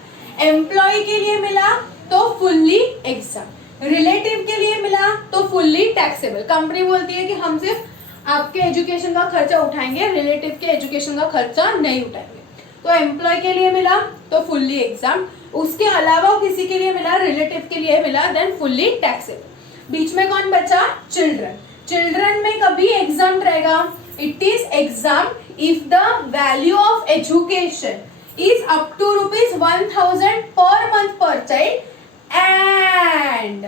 एम्प्लॉय के लिए मिला तो फुल्ली एग्जाम्प्ट, रिलेटिव के लिए मिला तो फुल्ली टैक्सेबल. कंपनी बोलती है कि हम सिर्फ आपके एजुकेशन का खर्चा उठाएंगे, रिलेटिव के एजुकेशन का खर्चा नहीं उठाएंगे. तो एम्प्लॉय के लिए मिला तो फुल्ली एग्जाम्प्ट, उसके अलावा किसी के लिए मिला, रिलेटिव के लिए मिला, देन फुल्ली टैक्सेबल. बीच में कौन बचा? चिल्ड्रन. चिल्ड्रन में कभी एग्जाम्प्ट रहेगा. It is exempt if the value of education is up to rupees 1000 per month per child and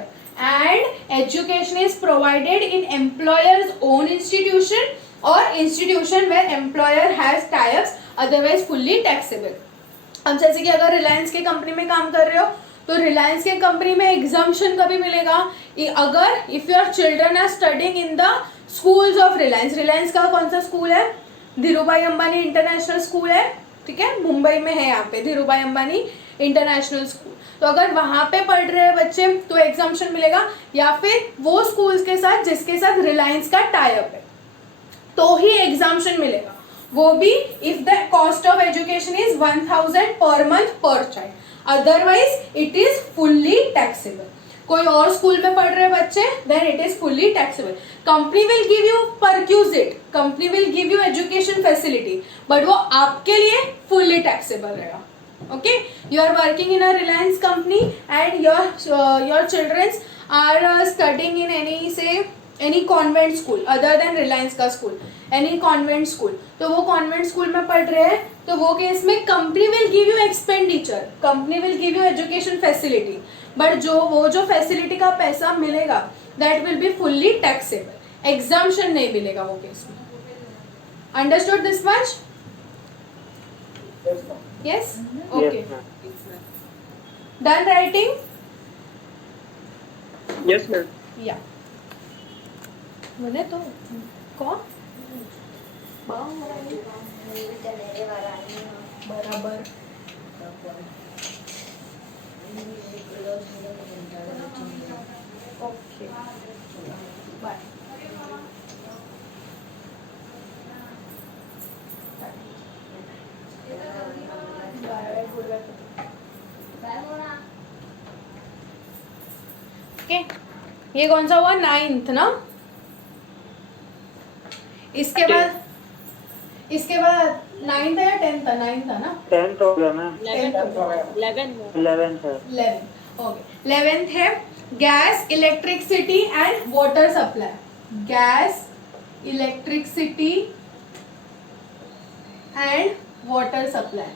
education is provided in employer's own institution or institution where employer has tie-ups, otherwise fully taxable. अब जैसे कि अगर रिलायंस के company में काम कर रहे हो तो रिलायंस के कंपनी में एग्जाम्पशन कभी मिलेगा अगर if your children are studying in the schools of Reliance. Reliance का कौन सा स्कूल है? धीरूभाई अंबानी इंटरनेशनल स्कूल है. ठीक है, मुंबई में है यहाँ पे धीरूभाई अंबानी इंटरनेशनल स्कूल. तो अगर वहाँ पे पढ़ रहे हैं बच्चे तो एग्जाम्पशन मिलेगा, या फिर वो स्कूल्स के साथ जिसके साथ रिलायंस का टाई अप है तो ही एग्जाम्पशन मिलेगा. वो भी if the cost of education is 1000 per month per child, otherwise it is fully taxable. कोई और स्कूल में पढ़ रहे बच्चे, then it is fully taxable. Company will give you perquisite, company will give you education facility, but वो आपके लिए fully taxable रहेगा. Okay, you are working in a Reliance company and your childrens are studying in any convent school other than Reliance का school. Any convent school, तो वो convent school में पढ़ रहे हैं, तो वो केस में company will give you expenditure, company will give you education facility, but जो फैसिलिटी का पैसा मिलेगा that will be fully taxable, exemption नहीं मिलेगा वो केस में. Understood this much? Yes, ma'am. Yes, okay. Yes, ma'am. Done writing? Yes, ma'am. या મને તો કોણ બરાબર. Okay bye. ओके, ये कौन सा हुआ? 9th ना. इसके बाद 9th है या 10th था? 9th था ना. 10th हो गया ma'am. 11th 11th. Okay. 11th है gas, electricity and water supply. Gas, electricity and water supply.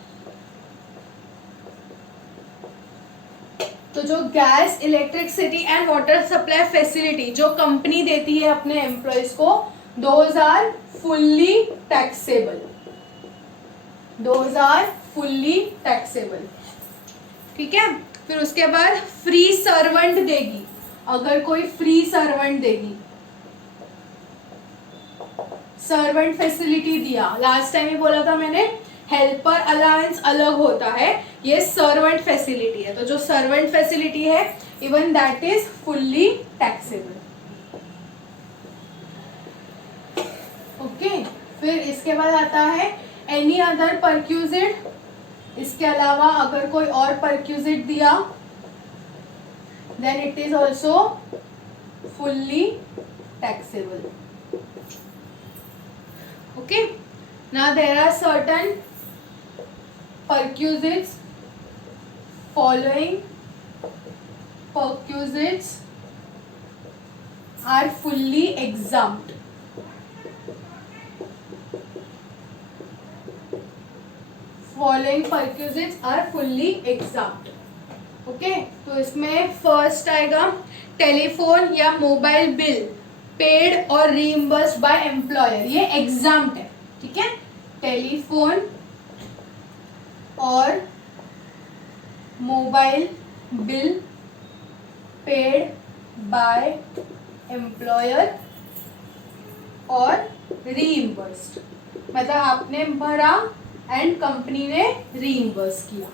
तो जो gas, electricity and water supply facility जो कंपनी देती है अपने एम्प्लॉयज को, those are fully taxable. Those are fully taxable. ठीक है. फिर उसके बाद फ्री सर्वेंट देगी, अगर कोई फ्री सर्वेंट देगी, सर्वेंट फैसिलिटी दिया. लास्ट टाइम ही बोला था मैंने, हेल्पर अलाउंस अलग होता है, ये सर्वेंट फैसिलिटी है. तो जो सर्वेंट फैसिलिटी है even that is fully taxable. Okay. फिर इसके बाद आता है एनी अदर परक्यूजिट. इसके अलावा अगर कोई और परक्यूजिट दिया then it is also fully taxable. Okay. Now there are certain perquisites. Following perquisites are fully exempt. Following perquisites are fully exempt. Okay. तो इसमें फर्स्ट आएगा टेलीफोन या मोबाइल बिल पेड और रीइंबर्स्ड बाय एम्प्लॉयर. ये exempt है. ठीक है. Telephone और mobile bill paid by employer और रीइंबर्स्ड, मतलब आपने भरा एंड कंपनी ने रीइंबर्स किया.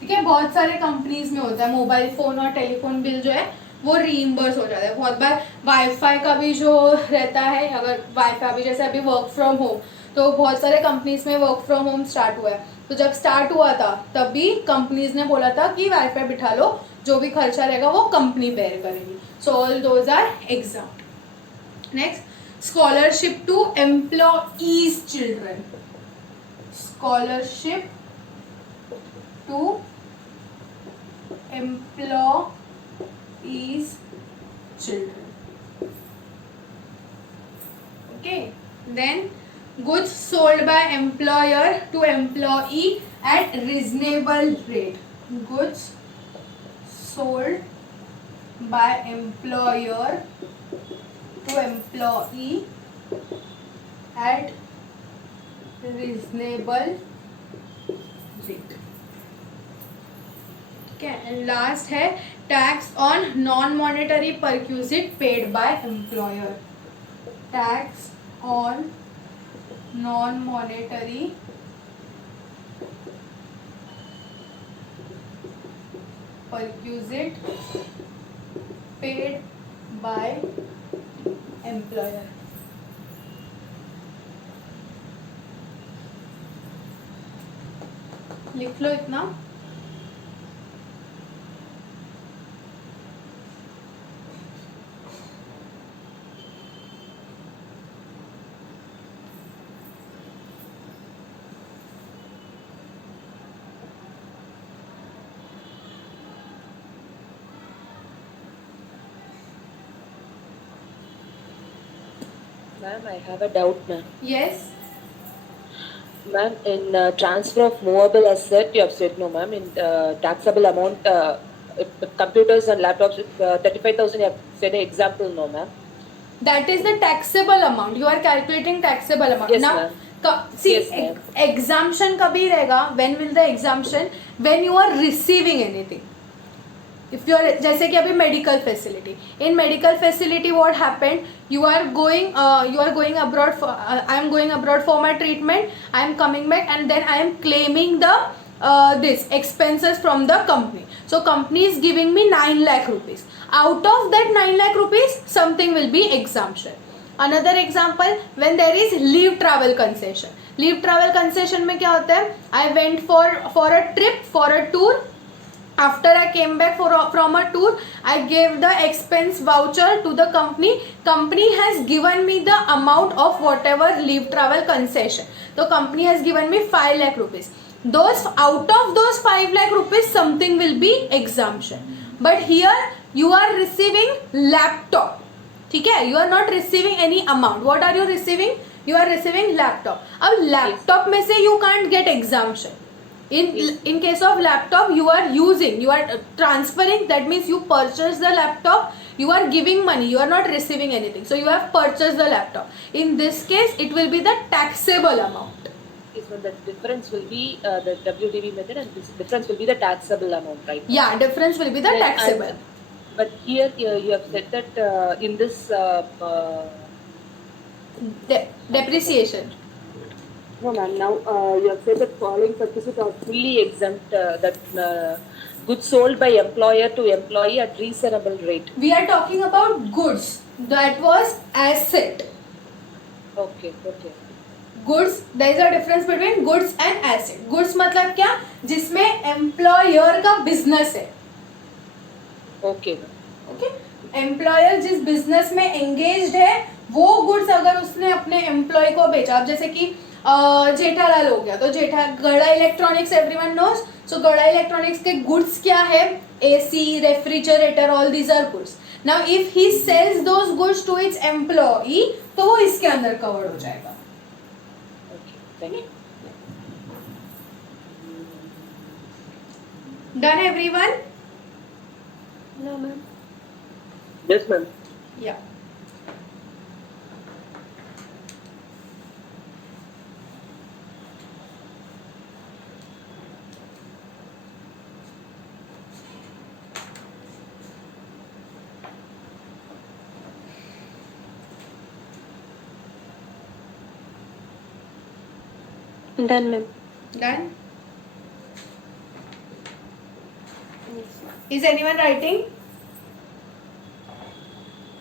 ठीक है. बहुत सारे कंपनीज में होता है मोबाइल फोन और टेलीफोन बिल जो है वो रीइंबर्स हो जाता है. बहुत बार वाईफाई का भी जो रहता है, अगर वाईफाई भी जैसे अभी वर्क फ्रॉम होम, तो बहुत सारे कंपनीज में वर्क फ्रॉम होम स्टार्ट हुआ है. तो जब स्टार्ट हुआ था तभी कंपनीज ने बोला था कि वाईफाई बिठा लो, जो भी खर्चा रहेगा वो कंपनी बेयर करेगी. So all those are exempt. Next, scholarship to employees children. Scholarship to employees children. Okay. Then goods sold by employer to employee at reasonable rate. Goods sold by employer to employee at reasonable rate. Okay. And last है tax on non-monetary perquisite paid by employer. Tax on non-monetary perquisite paid by employer. लिख लो इतना. Ma'am, I have a doubt, ma'am. Yes. Ma'am, in transfer of movable asset, you have said no, ma'am. In taxable amount, computers and laptops, 35,000, you have said an example, no, ma'am. That is the taxable amount. You are calculating taxable amount. Yes, Now, ma'am. see, Yes, ma'am. exemption कभी रहेगा? When will the exemption? When you are receiving anything. If you are, जैसे कि अभी medical facility. In medical facility, what happened? You are going abroad for. I am going abroad for my treatment. I am coming back and then I am claiming the this expenses from the company. So company is giving me 9 lakh rupees. Out of that 9 lakh rupees, something will be exemption. Another example, when there is leave travel concession. Leave travel concession में क्या होता है? I went for a trip, for a tour. After I came back from a tour, I gave the expense voucher to the company. Company has given me the amount of whatever leave travel concession. So company has given me 5 lakh rupees. Those out of those 5 lakh rupees, something will be exemption. But here you are receiving laptop. ठीक है? You are not receiving any amount. What are you receiving? You are receiving laptop. अब laptop में से you can't get exemption. In case of laptop, you are using, you are transferring. That means you purchase the laptop. You are giving money. You are not receiving anything. So you have purchased the laptop. In this case, it will be the taxable amount. So the difference will be the WDV method, and this difference will be the taxable amount, right? Yeah, difference will be the taxable. But here you have said that in this Depreciation. no, ma'am. Now you have said that following purchases are fully exempt. That goods sold by employer to employee at reasonable rate. We are talking about goods. That was asset. Okay. Goods, there is a difference between goods and asset. Goods मतलब क्या? जिसमें employer का business है. Okay. Employer जिस business में engaged है, वो goods अगर उसने अपने एम्प्लॉय को बेचा. अब जैसे कि जेठालाल हो गया, तो गड़ा इलेक्ट्रॉनिक्स एवरीवन नोस. सो गड़ा इलेक्ट्रॉनिक्स के गुड्स क्या है? AC, refrigerator, all these are goods. Now if he sells those goods to its employee, तो वो इसके अंदर कवर्ड हो जाएगा. Thank you. Done everyone? No, ma'am. Yes, ma'am. Yeah. Done, ma'am. Done? Is anyone writing?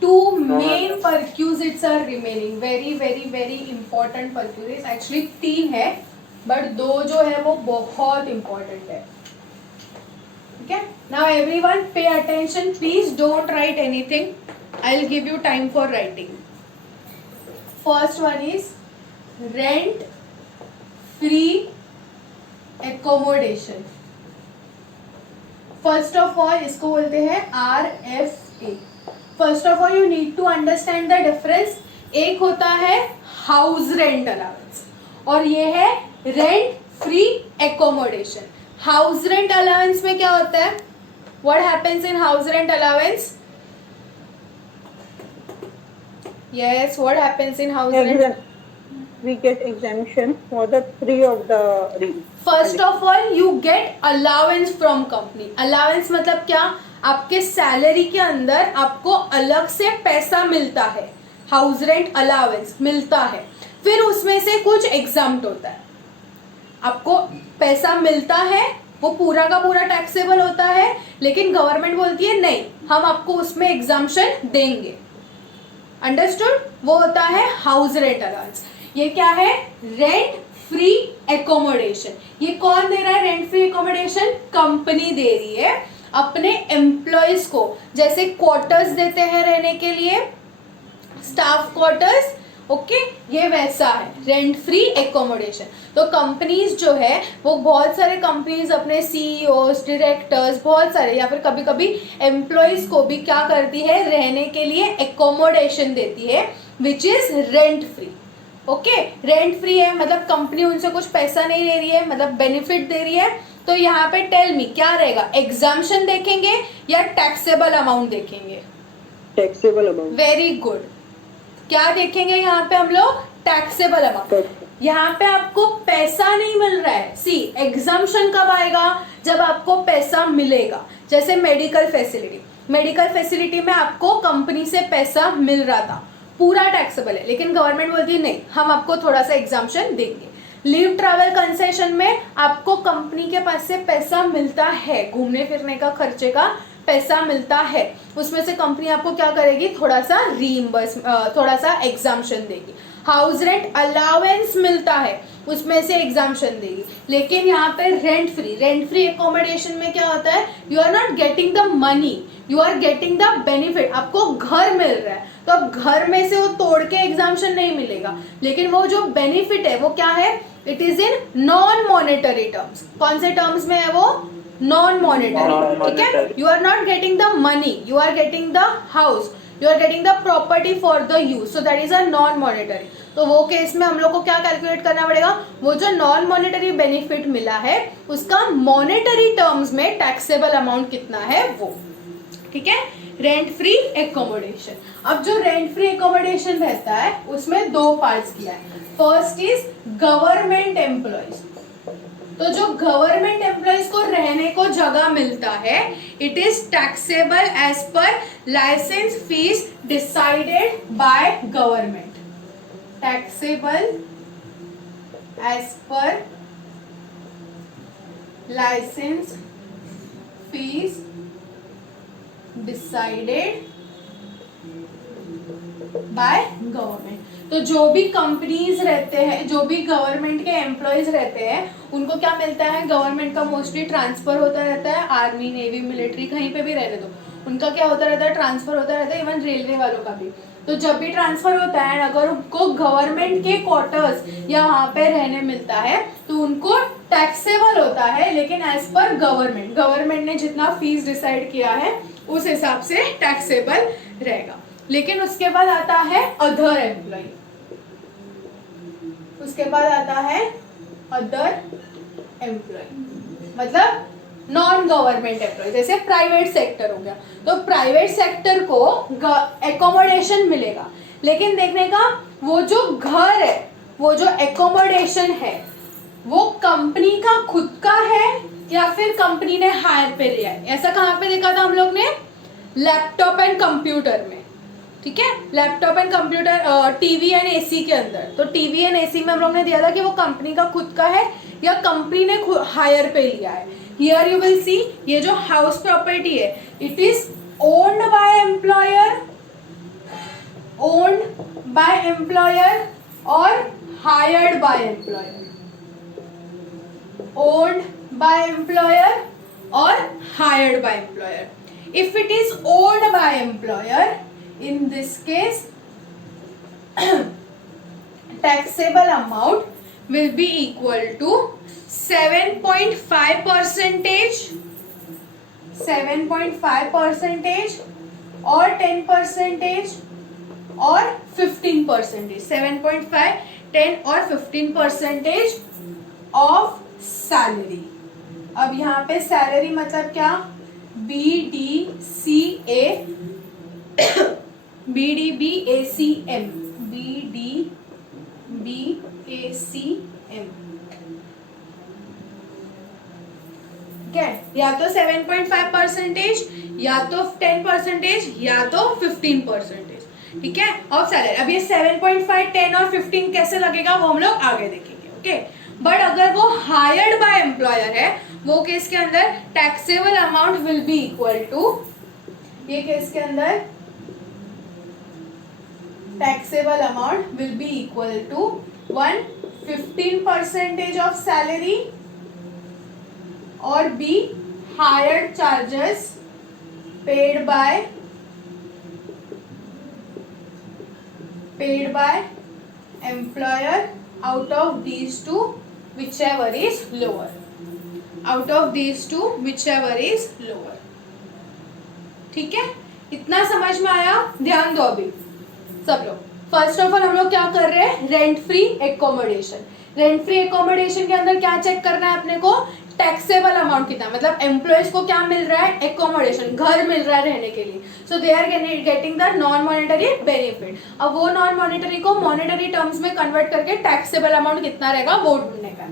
Two main perquisites are remaining. Very very very important perquisites. Actually 3 है, but 2 जो है वो बहुत important है. Okay? Now everyone pay attention. Please don't write anything. I'll give you time for writing. First one is rent free accommodation. First of all इसको बोलते हैं RFA. First of all you need to understand the difference. एक होता है house rent allowance और ये है rent free accommodation. House rent allowance में क्या होता है? What happens in house rent allowance? Yes, what happens in house rent? We get exemption for the 3 of the reasons. First of all, you get allowance from company. Allowance मतलब क्या? आपके salary के अंदर आपको अलग से पैसा मिलता है. हाउस रेंट अलाउंस मिलता है. फिर उसमें से कुछ एग्जाम्प्ट होता है. आपको पैसा मिलता है, वो पूरा का पूरा टैक्सेबल होता है, लेकिन गवर्नमेंट बोलती है नहीं, हम आपको उसमें एग्जाम्पशन देंगे. अंडरस्टूड? वो होता है हाउस रेंट अलाउंस. ये क्या है? Rent free accommodation. ये कौन दे रहा है रेंट फ्री एकोमोडेशन? कंपनी दे रही है अपने एम्प्लॉयज को. जैसे क्वार्टर्स देते हैं रहने के लिए, स्टाफ क्वार्टर्स. ओके, ये वैसा है रेंट फ्री एकोमोडेशन. तो कंपनीज जो है वो बहुत सारे कंपनीज अपने सीईओज, डायरेक्टर्स, बहुत सारे, या फिर कभी कभी एम्प्लॉयज को भी क्या करती है? रहने के लिए एकोमोडेशन देती है. Which is rent free. Okay, rent free है मतलब कंपनी उनसे कुछ पैसा नहीं ले रही है, मतलब बेनिफिट दे रही है. तो यहाँ पे टेल मी क्या रहेगा, एग्जाम्शन देखेंगे या टैक्सेबल अमाउंट देखेंगे? Taxable amount. Very good. क्या देखेंगे यहाँ पे हम लोग? Taxable amount. यहाँ पे आपको पैसा नहीं मिल रहा है. सी, एग्जाम्शन कब आएगा? जब आपको पैसा मिलेगा. जैसे मेडिकल फैसिलिटी, मेडिकल फैसिलिटी में आपको कंपनी से पैसा मिल रहा था, पूरा टैक्सेबल है, लेकिन गवर्नमेंट बोलती है नहीं, हम आपको थोड़ा सा एग्जाम्शन देंगे. लीव ट्रैवल कंसेशन में आपको कंपनी के पास से पैसा मिलता है, घूमने फिरने का खर्चे का पैसा मिलता है, उसमें से कंपनी आपको क्या करेगी, थोड़ा सा रीइंबर्स, थोड़ा सा एग्जाम्शन देगी. हाउस रेंट अलाउंस मिलता है, उसमें से एग्जाम्शन देगी. लेकिन यहाँ पे रेंट फ्री एकोमोडेशन में क्या होता है, you are not getting the money, you are getting the benefit. आपको घर मिल रहा है, तो अब घर में से वो तोड़ के एग्जाम्शन नहीं मिलेगा, लेकिन वो जो बेनिफिट है वो क्या है, it is in non monetary terms. कौन से टर्म्स में है वो? Non monetary. ठीक है, you are not getting the money, you are getting the house, you are getting the property for the use, so that is a non monetary. तो वो case में हम लोग को क्या कैलकुलेट करना पड़ेगा, वो जो नॉन मॉनेटरी बेनिफिट मिला है उसका मॉनेटरी टर्म्स में टैक्सेबल अमाउंट कितना है वो. ठीक है, रेंट फ्री एकोमोडेशन. अब जो रेंट फ्री एकोमोडेशन रहता है उसमें दो पार्ट्स किया है. First is government employees. तो जो गवर्नमेंट एम्प्लॉयज को रहने को जगह मिलता है, it is taxable as per licence fees decided by government. Taxable as per licence fees decided by government. तो जो भी कंपनीज रहते हैं, जो भी गवर्नमेंट के एम्प्लॉयज रहते हैं, उनको क्या मिलता है, गवर्नमेंट का मोस्टली ट्रांसफर होता रहता है. आर्मी, नेवी, मिलिट्री, कहीं पे भी रहने दो, उनका क्या होता रहता है, ट्रांसफर होता रहता है. इवन रेलवे वालों का भी. तो जब भी ट्रांसफर होता है, अगर उनको गवर्नमेंट के क्वार्टर्स या वहां पे रहने मिलता है तो उनको टैक्सेबल होता है, लेकिन एज पर गवर्नमेंट ने जितना फीस डिसाइड किया है उस हिसाब से टैक्सेबल रहेगा. लेकिन उसके बाद आता है अदर एम्प्लॉय. उसके बाद आता है अदर एम्प्लॉय, मतलब नॉन गवर्नमेंट एम्प्लॉय. जैसे प्राइवेट सेक्टर हो गया, तो प्राइवेट सेक्टर को एकोमोडेशन मिलेगा, लेकिन देखने का वो जो घर है, वो जो एकोमोडेशन है, वो कंपनी का खुद का है या फिर कंपनी ने हायर पे लिया है. ऐसा कहाँ पे देखा था हम लोग ने? लैपटॉप एंड कंप्यूटर में. ठीक है, laptop and computer, TV and AC के अंदर. तो टीवी एंड एसी में हम लोग ने दिया था कि वो कंपनी का खुद का है या कंपनी ने हायर पे लिया है. हियर यू विल सी, ये जो हाउस प्रॉपर्टी है, it is owned by employer, और hired by employer. Owned by employer और hired by employer. If it is owned by employer, in this case taxable amount will be equal to 7.5%, 7.5% or 10% or 15%. 7.5, 10 और 15% of salary. अब यहाँ पे salary मतलब क्या? BDCA, BDBACM, BDBACM. ठीक है, या तो 7.5%, या तो 10%, या तो 15%. ठीक है, ऑफ सैलरी. अब ये 7.5, 10 और 15 कैसे लगेगा वो हम लोग आगे देखेंगे. ओके, बट अगर वो हायर्ड बाय एम्प्लॉयर है, वो केस के अंदर taxable amount will be equal to, ये केस के अंदर taxable amount will be equal to 15% of salary और be hired charges paid by employer out of these two whichever is lower. Out of these two whichever is lower. ठीक है, इतना समझ में आया? ध्यान दो अभी सब लोग. फर्स्ट ऑफ ऑल हम लोग क्या कर रहे हैं, rent free accommodation. Rent free accommodation के अंदर क्या चेक करना है अपने को, टैक्सेबल अमाउंट कितना, मतलब एम्प्लॉयज को क्या मिल रहा है, एकोमोडेशन, घर मिल रहा है रहने के लिए. So they are getting the non monetary benefit. अब वो नॉन मॉनेटरी को मॉनेटरी टर्म्स में कन्वर्ट करके टैक्सेबल अमाउंट कितना रहेगा वो ढूंढने का.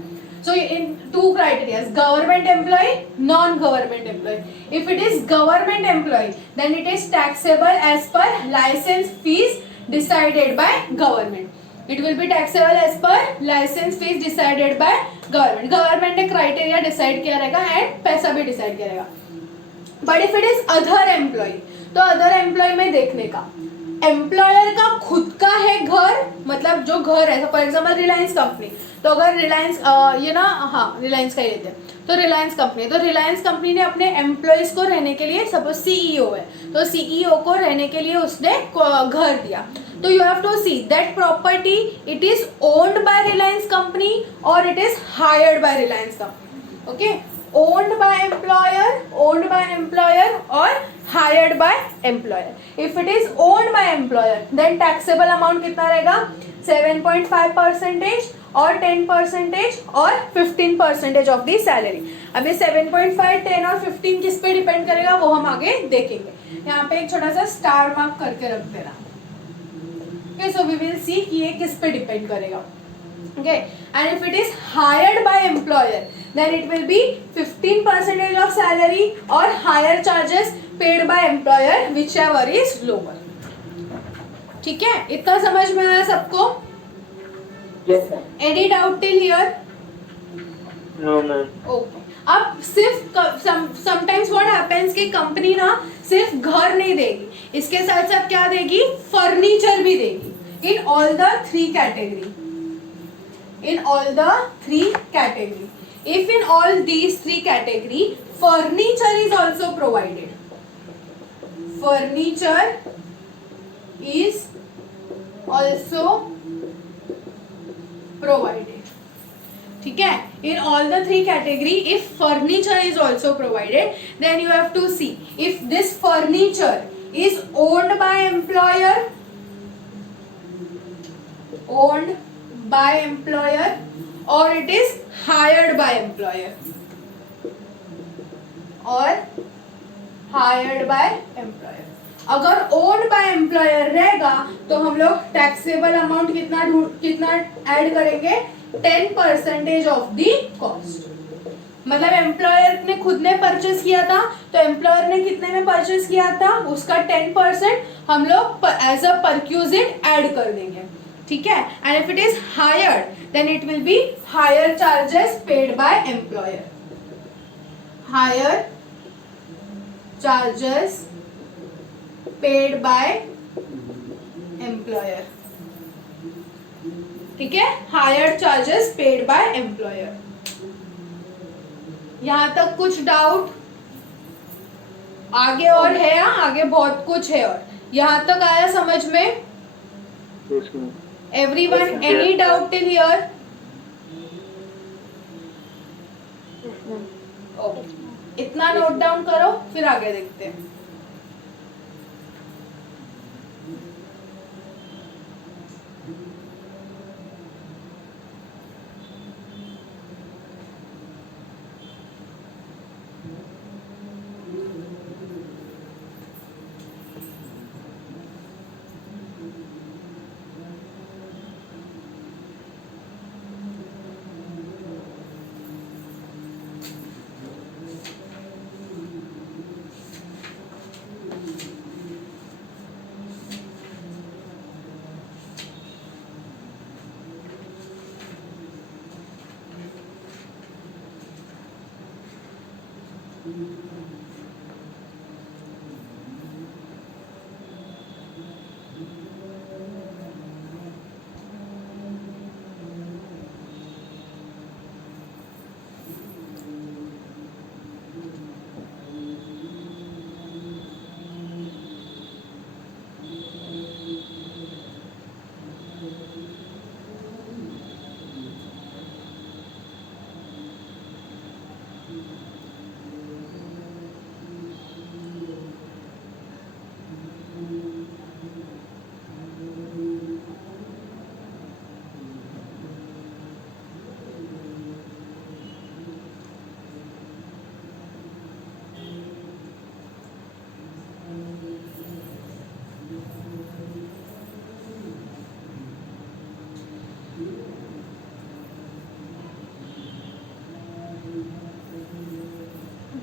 So in two criteria, government employee, non-government employee. If it is government employee, then it is taxable as per license fees decided by government. It will be taxable as per license fees decided by government. Government ने criteria decide किया रहेगा and पैसा भी decide किया रहेगा. But if it is other employee, तो other employee में देखने का, एम्प्लॉयर का खुद का है घर, मतलब जो घर है, फॉर एग्जाम्पल रिलायंस कंपनी, तो अगर रिलायंस ये ना, हाँ रिलायंस का ही लेते हैं, तो रिलायंस कंपनी ने अपने एम्प्लॉयज को रहने के लिए, सपोज सीईओ है तो सीईओ को रहने के लिए उसने घर दिया. तो you have to see that property it is owned by Reliance company और it is hired by Reliance company. Okay, owned by employer or hired by employer. If it is owned by employer, then taxable amount कितना रहेगा, 7.5% और 10% और 15% of the salary. अब ये 7.5, 10 और 15 किस पे डिपेंड करेगा वो हम आगे देखेंगे. यहाँ पे एक छोटा सा स्टार मार्क करके रख देना. Okay, so we will see कि ये किस पे डिपेंड करेगा. Okay, and if it is hired by employer, then it will be 15% of salary or higher charges paid by employer, whichever is lower. ठीक है, इतना समझ में आया सबको? Yes, ma'am. Any doubt till here? No, ma'am. Okay. अब सिर्फ sometimes what happens कि कंपनी ना सिर्फ घर नहीं देगी, इसके साथ साथ क्या देगी, फर्नीचर भी देगी. In all the three category. In all the three category. If in all these three category, furniture is also provided. Furniture is also provided. ठीक है, in all the three category, if furniture is also provided, then you have to see if this furniture is owned by employer, owned by employer or it is hired by employer or hired by employer. अगर owned by employer रहेगा तो हम लोग taxable amount कितना add करेंगे, 10% of the cost. मतलब employer ने खुद ने परचेस किया था तो एम्प्लॉयर ने कितने में परचेस किया था, उसका 10% हम लोग एज अ परक्यूजिट ऐड कर देंगे. ठीक है, and if it is hired then it will be hire charges paid by employer. Hire charges paid by employer. ठीक है, hire charges paid by employer. यहां तक कुछ डाउट? आगे और है, आगे बहुत कुछ है. और यहां तक आया समझ में? Yes, ma'am. Everyone, any doubt till here? Okay. इतना नोट डाउन करो, फिर आगे देखते हैं.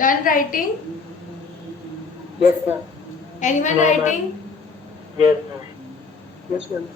Done writing? Yes, ma'am. Anyone No, ma'am. writing? Yes, ma'am. Yes, ma'am.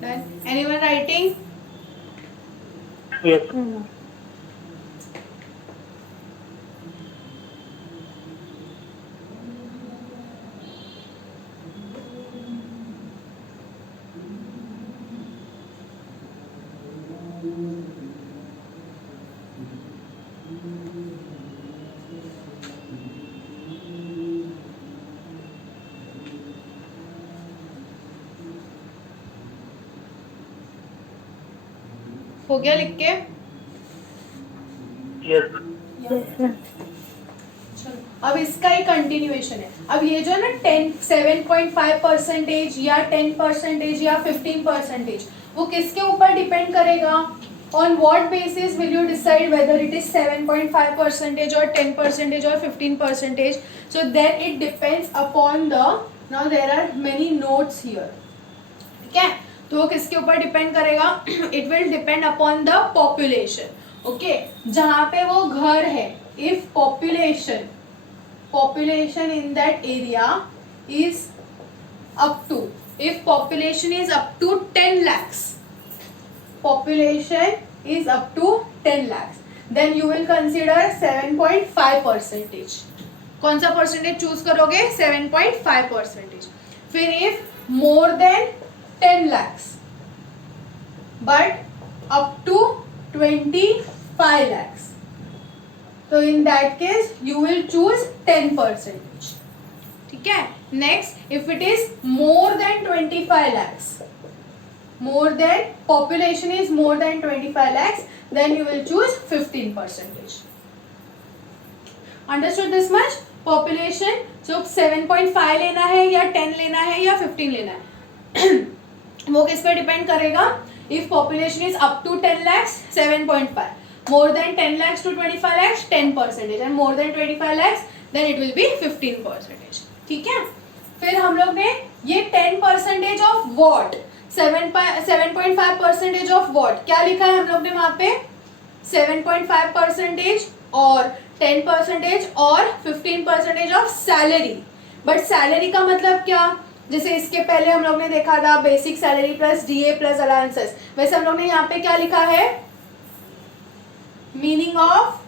Done. Anyone writing? Yes. हो गया लिख के? Yes. Yes, ma'am. चलो, अब इसका ही कंटिन्यूएशन है. अब ये जो है ना 7.5% या 10% या 15%, वो किसके ऊपर डिपेंड करेगा? On what basis will you decide whether it is 7.5% or 10% or 15%? So then it depends upon the, now there are many notes here. ठीक है, तो वो किसके ऊपर डिपेंड करेगा? It will depend upon the population. Okay, जहाँ पे वो घर है, if population in that area is up to, if population is up to 10 lakhs, population is up to 10 lakhs, then you will consider 7.5%. कौन सा percentage choose करोगे? 7.5%. फिर if more than 10 lakhs but up to 25 lakhs, तो in that case you will choose 10%. ठीक है. Next, if it is more than 25 lakhs, more than population is more than 25 lakhs, then you will choose 15%. Understood this much? Population, so 7.5 लेना है या 10 लेना है या 15 लेना है, वो किस पे डिपेंड करेगा? If population is up to 10 lakhs, 7.5. More than 10 lakhs to 25 lakhs, 10%, and more than 25 lakhs, then it will be 15%. ठीक है. फिर हम लोग ने ये 10% ऑफ वॉट, 7.5% ऑफ वॉट क्या लिखा है हम लोग ने वहां पे? 7.5% और 10% और 15% ऑफ सैलरी. बट सैलरी का मतलब क्या? जैसे इसके पहले हम लोग ने देखा था basic salary plus DA plus allowances, वैसे हम लोग ने यहाँ पे क्या लिखा है? मीनिंग ऑफ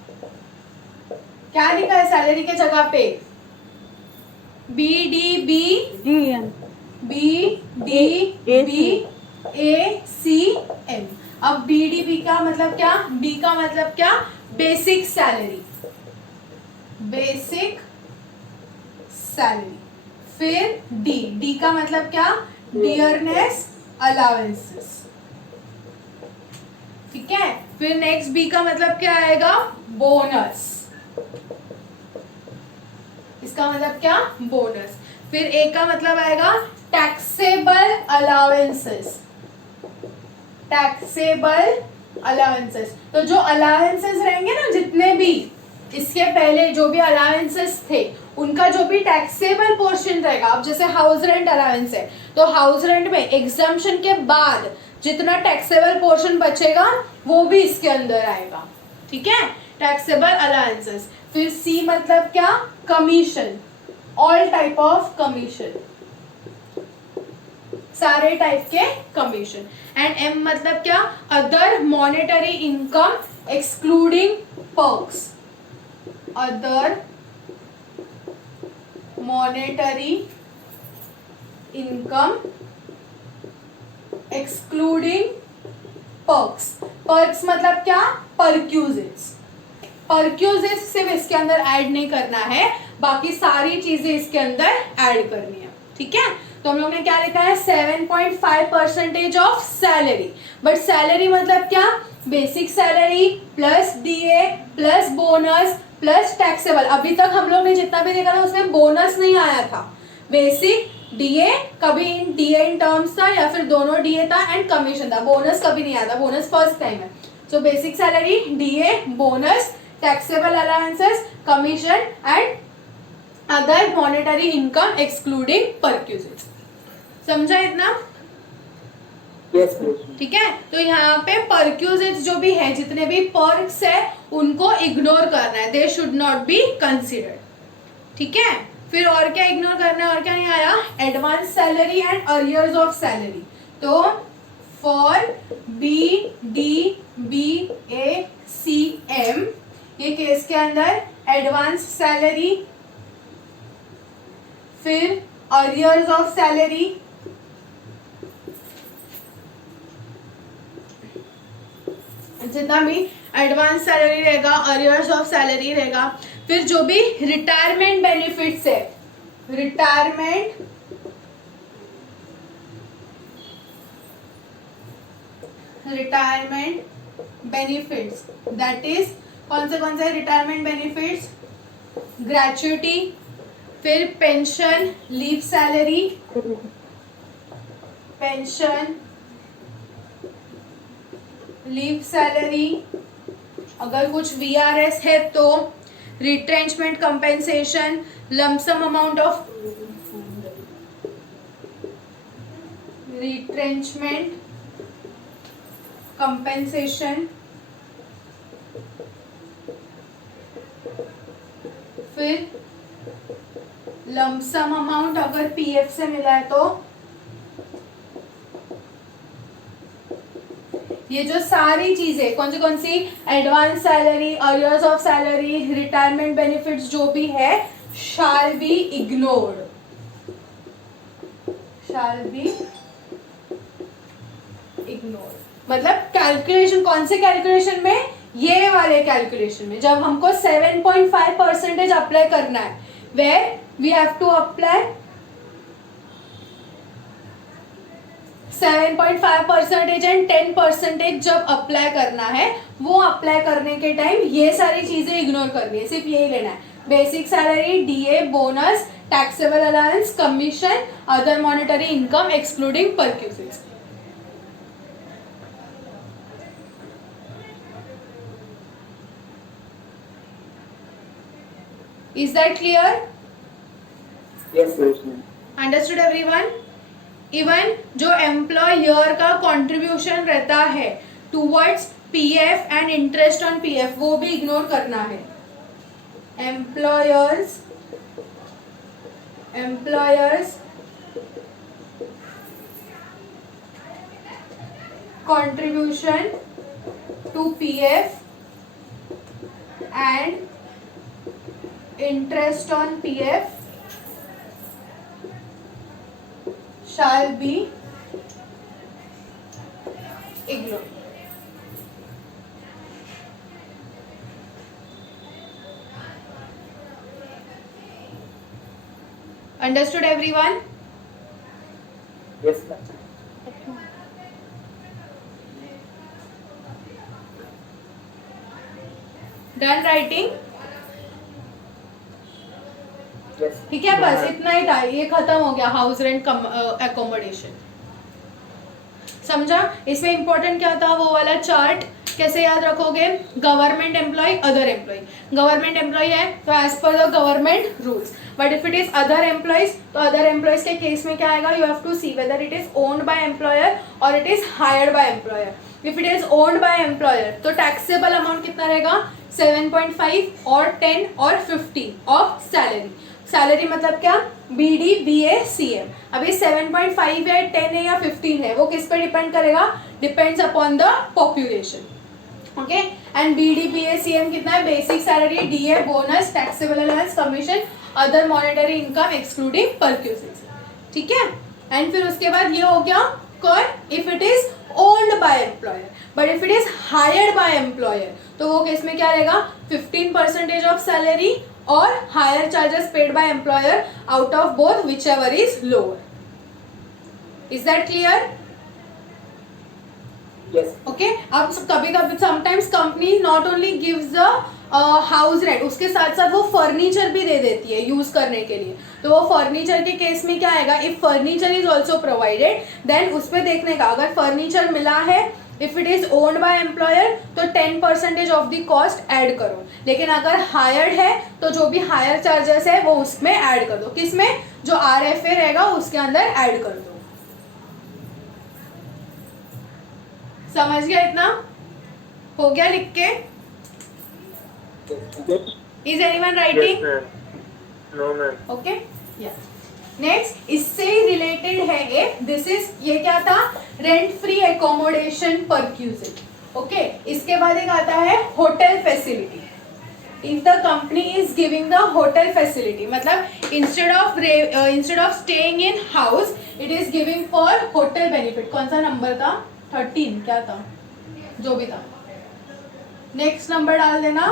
क्या लिखा है सैलरी के जगह पे? BDB, GN. BDB ACM. अब BDB का मतलब क्या? B का मतलब क्या? Basic salary, basic salary. फिर D का मतलब क्या? Dearness allowances. ठीक है. फिर नेक्स्ट B का मतलब क्या आएगा? बोनस. इसका मतलब क्या? बोनस. फिर A का मतलब आएगा टैक्सेबल अलाउंसेस, टैक्सेबल अलाउंसेस. तो जो अलाउंसेस रहेंगे ना, जितने भी इसके पहले जो भी अलाउंसेस थे, उनका जो भी टैक्सेबल पोर्शन रहेगा, अब जैसे हाउस रेंट अलाउंस है तो हाउस रेंट में एग्जम्पशन के बाद जितना टैक्सेबल पोर्शन बचेगा वो भी इसके अंदर आएगा, ठीक है, टैक्सेबल अलाउंसेस। फिर सी मतलब क्या, commission, all type of commission, सारे टाइप के कमीशन। एंड एम मतलब क्या, other monetary income excluding perks, other monetary income excluding perks. Perks मतलब क्या, परक्यूजिट्स। परक्यूजिट्स सिर्फ इसके अंदर ऐड नहीं करना है, बाकी सारी चीजें इसके अंदर ऐड करनी है, ठीक है। तो हम लोग ने क्या लिखा है, 7.5% ऑफ सैलरी। बट सैलरी मतलब क्या, basic salary plus DA plus bonus plus taxable. अभी तक हम लोग ने जितना भी देखा था उसमें बोनस नहीं आया था, बेसिक डीए, कभी इन डीए इन टर्म्स था या फिर दोनों डीए था एंड कमीशन था, बोनस कभी नहीं आया था, बोनस फर्स्ट टाइम है। So basic salary, DA, bonus, taxable allowances, commission and other monetary income excluding perquisites. समझा इतना? Yes, please. ठीक है, तो यहाँ पे परक्यूजिट्स जो भी है, जितने भी पर्क्स है उनको इग्नोर करना है, they should not be considered, ठीक है। फिर और क्या इग्नोर करना है, और क्या नहीं आया, advance salary and arrears of salary. तो for B D B A C M, ये केस के अंदर एडवांस सैलरी, फिर अरियर्स ऑफ सैलरी, जितना भी एडवांस सैलरी रहेगा, अरियर्स ऑफ सैलरी रहेगा, फिर जो भी रिटायरमेंट बेनिफिट्स है, रिटायरमेंट बेनिफिट्स, दैट इज कौन से रिटायरमेंट बेनिफिट्स, ग्रेच्युटी, फिर pension, leave salary, pension, leave salary, अगर कुछ वीआरएस है तो retrenchment compensation, lump sum amount of retrenchment compensation, फिर लमसम अमाउंट अगर पीएफ से मिला है तो ये जो सारी चीजें कौन सी advance salary, arrears of salary, retirement benefits जो भी है, shall be ignored, shall be ignored. मतलब कैलकुलेशन, कौन से कैलकुलेशन में, ये वाले कैलकुलेशन में, जब हमको 7.5% अप्लाई करना है, where we have to apply 7.5% and 10% जब अप्लाई करना है, वो अप्लाई करने के टाइम ये सारी चीजें इग्नोर करनी है, सिर्फ यही लेना है, basic salary, DA, bonus, taxable allowance, commission, other monetary income excluding perquisites. Is that clear? Yes, please. Understood everyone? Even जो एम्प्लॉयर का कंट्रीब्यूशन रहता है towards PF and interest on PF, वो भी इग्नोर करना है। Employer's contribution to PF and interest on PF shall be ignored. Understood everyone? Yes, ma'am. Done writing? Yes. ठीक है, बस इतना ही था, ये खत्म हो गया हाउस रेंट एकोमोडेशन। समझा? इसमें इंपॉर्टेंट क्या था, वो वाला चार्ट कैसे याद रखोगे? Government employ, other employ. Government employ है तो as per the government rules, but if it is other employees तो अदर एम्प्लॉयज के केस में क्या आएगा? You have to see whether it is owned by employer और it is hired by employer. If it is owned by employer तो taxable amount कितना रहेगा? 7.5 और 10 और 15 ऑफ सैलरी। सैलरी मतलब क्या? BD BA CM। अभी 7.5 है, 10 है या 15 है, वो किस पे डिपेंड करेगा? Depends upon the population. Okay, and BD BA CM कितना है? Basic salary, DA, bonus, taxable allowance, commission, other monetary income excluding perquisites. ठीक है, एंड फिर उसके बाद ये हो गया कौन? If it is owned by employer, but if it is hired by employer तो वो केस में क्या रहेगा? 15% ऑफ सैलरी और higher charges paid by employer out of both which ever is lower. Is that clear? Yes. Okay, अब कभी कभी sometimes company not only gives the house rent, उसके साथ साथ वो फर्नीचर भी दे देती है यूज करने के लिए। तो वो फर्नीचर के केस में क्या आएगा? If furniture is also provided then उस पर देखने का, अगर फर्नीचर मिला है if it is owned by employer तो 10% ऑफ द कॉस्ट ऐड करो, लेकिन अगर हायर्ड है तो जो भी हायर चार्जेस है वो उसमें ऐड कर दो। किसमें? जो RFA रहेगा उसके अंदर ऐड कर दो। समझ गया? इतना हो गया लिख के? Yes. Is anyone writing? No, ma'am. Okay, yes. Next इससे रिलेटेड है एक, दिस इज, ये क्या था? Rent free accommodation perquisite. Okay, इसके बाद एक आता है hotel facility. If the company is giving the hotel facility, मतलब instead of staying in house it is giving for hotel benefit. कौन सा नंबर था? 13 क्या था? जो भी था, नेक्स्ट नंबर डाल देना,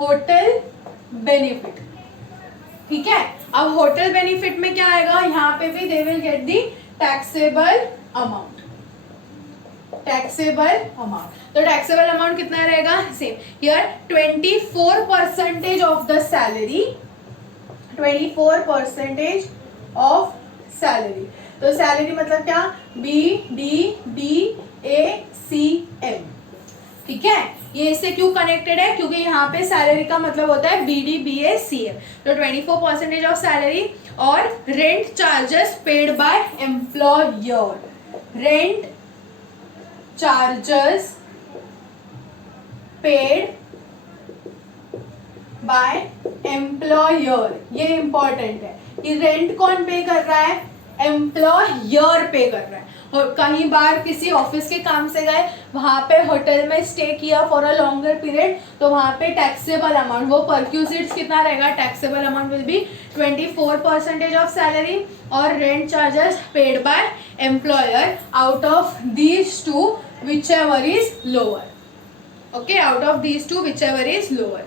होटल बेनिफिट। ठीक है, अब होटल बेनिफिट में क्या आएगा? यहाँ पे भी they will get the taxable amount. Taxable amount, तो टैक्सेबल अमाउंट कितना रहेगा? Same here 24% of the salary, 24% of salary. तो सैलरी मतलब क्या? BDBACM। ठीक है, ये इससे क्यों कनेक्टेड है? क्योंकि यहाँ पे सैलरी का मतलब होता है BDBACM। तो 24% ऑफ सैलरी और rent charges paid by employer. Rent charges paid by employer, ये इंपॉर्टेंट है कि रेंट कौन पे कर रहा है? एम्प्लॉयर पे कर रहा है। और कहीं बार किसी ऑफिस के काम से गए, वहां पे होटल में स्टे किया फॉर अ लॉन्गर पीरियड, तो वहां पे टैक्सेबल अमाउंट, वो परक्यूजिट्स कितना रहेगा? Taxable amount will be 24% of salary और rent charges paid by employer out of these two whichever is lower. Okay, out of these two whichever is lower.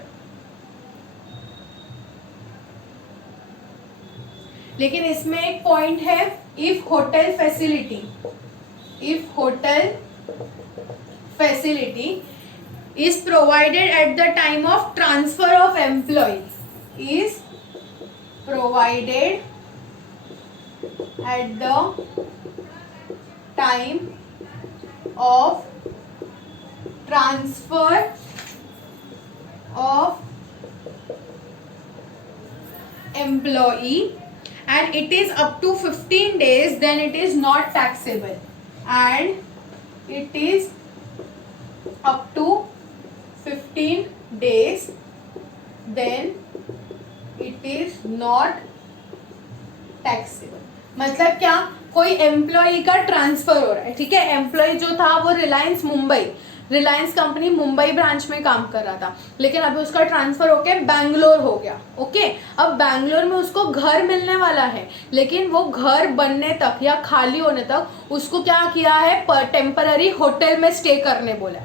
लेकिन इसमें एक point है, if hotel facility is provided at the time of transfer of employee, is provided at the time of transfer of employee and it is up to 15 days, then it is not taxable, and it is up to 15 days, then it is not taxable। मतलब क्या? कोई employ का transfer हो रहा है, ठीक है, employ जो था वो रिलायंस कंपनी मुंबई ब्रांच में काम कर रहा था, लेकिन अभी उसका ट्रांसफर होके बैंगलोर हो गया। ओके, अब बैंगलोर में उसको घर मिलने वाला है, लेकिन वो घर बनने तक या खाली होने तक उसको क्या किया है? टेम्पररी होटल में स्टे करने बोला।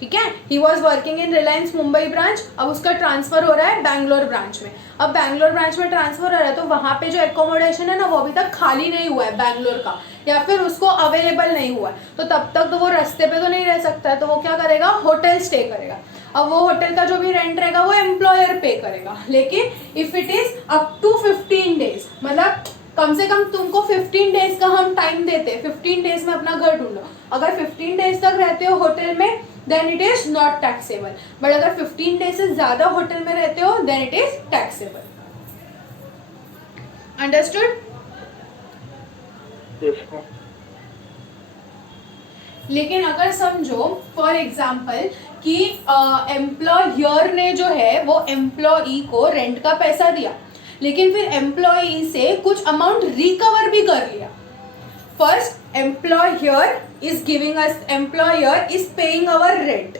ठीक है, he was working in Reliance Mumbai branch, अब उसका ट्रांसफर हो रहा है बैंगलोर ब्रांच में। अब बैंगलोर ब्रांच में ट्रांसफर हो रहा है तो वहां पे जो एकोमोडेशन है ना, वो अभी तक खाली नहीं हुआ है बैंगलोर का, या फिर उसको अवेलेबल नहीं हुआ है, तो तब तक तो वो रास्ते पे तो नहीं रह सकता है, तो वो क्या करेगा? होटल स्टे करेगा। अब वो होटल का जो भी रेंट रहेगा वो एम्प्लॉयर पे करेगा, लेकिन if it is up to 15 days, मतलब कम से कम तुमको 15 डेज का हम टाइम देते हैं, 15 डेज में अपना घर ढूंढो, अगर 15 डेज तक रहते हो होटल में then it is not taxable, but अगर 15 डेज से ज्यादा होटल में रहते हो then it is taxable. Understood? Yes, ma'am. लेकिन अगर समझो फॉर एग्जाम्पल कि एम्प्लॉयर ने जो है वो एम्प्लॉई को रेंट का पैसा दिया, लेकिन फिर एम्प्लॉई से कुछ अमाउंट रिकवर भी कर लिया। First employer is giving us, employer is paying our rent,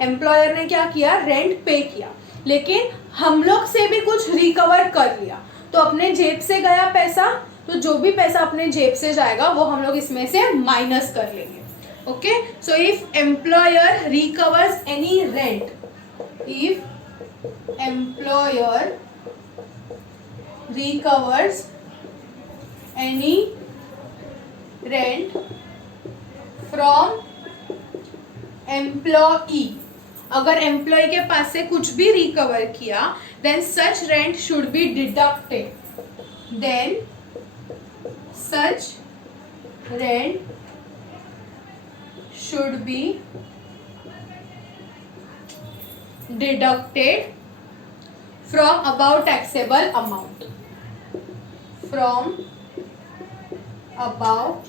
employer ने क्या किया, रेंट पे किया, लेकिन हम लोग से भी कुछ रिकवर कर लिया, तो अपने जेब से गया पैसा, तो जो भी पैसा अपने जेब से जाएगा वो हम लोग इसमें से माइनस कर लेंगे। Okay, so if employer recovers any rent, if employer recovers any rent from employee, अगर एम्प्लॉय के पास से कुछ भी रिकवर किया then such rent should be deducted, then such rent should be deducted from above taxable amount, from above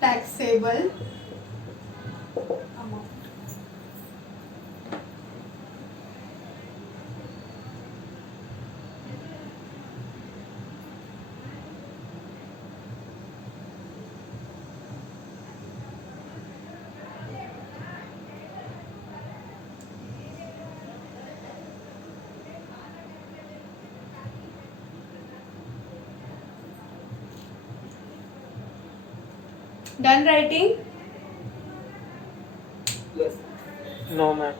taxable amount. Done writing? No, ma'am.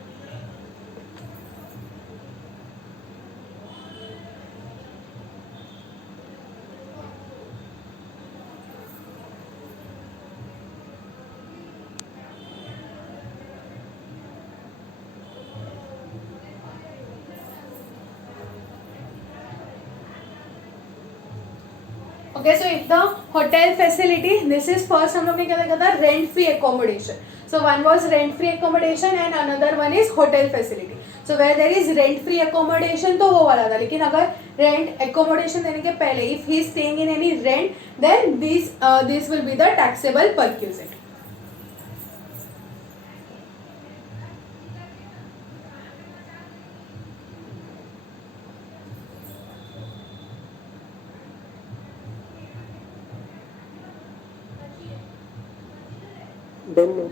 Okay, so if the hotel facility, this is first हम लोग ने क्या देखा था, rent free accommodation. So one was rent free accommodation and another one is hotel facility. So where there is rent free accommodation तो वो वाला था, लेकिन अगर rent accommodation देने के पहले if he is staying in any rent then this will be the taxable perquisite.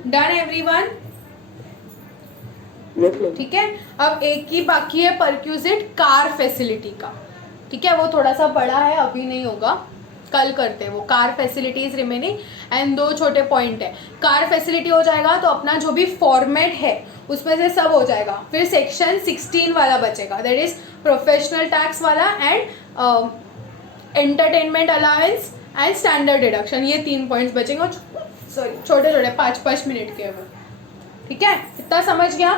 Done everyone? ठीक है, अब एक ही बाकी है परक्यूजिट कार फैसिलिटी का। ठीक है, वो थोड़ा सा बड़ा है, अभी नहीं होगा, कल करते हैं वो। Car facility is remaining and दो छोटे पॉइंट है। कार फैसिलिटी हो जाएगा तो अपना जो भी फॉर्मेट है उसमें से सब हो जाएगा, फिर सेक्शन 16 वाला बचेगा, दैट इज प्रोफेशनल टैक्स वाला and entertainment allowance and standard deduction, ये 3 पॉइंट्स बचेंगे। सॉरी, छोटे छोटे 5-5 मिनट के हैं वो। ठीक है, इतना समझ गया।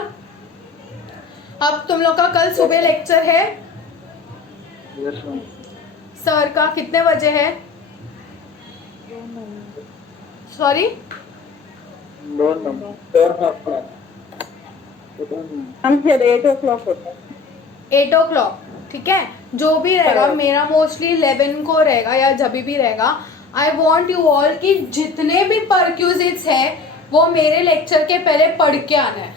अब तुम लोग का कल सुबह लेक्चर है सर का, कितने बजे है? सॉरी, हम फिर 8 o'clock होता है। 8 o'clock। ठीक है, जो भी रहेगा, मेरा मोस्टली 11 को रहेगा या जब भी रहेगा। आई वॉन्ट यू ऑल कि जितने भी परक्यूजिट्स है वो मेरे लेक्चर के पहले पढ़ के आना है।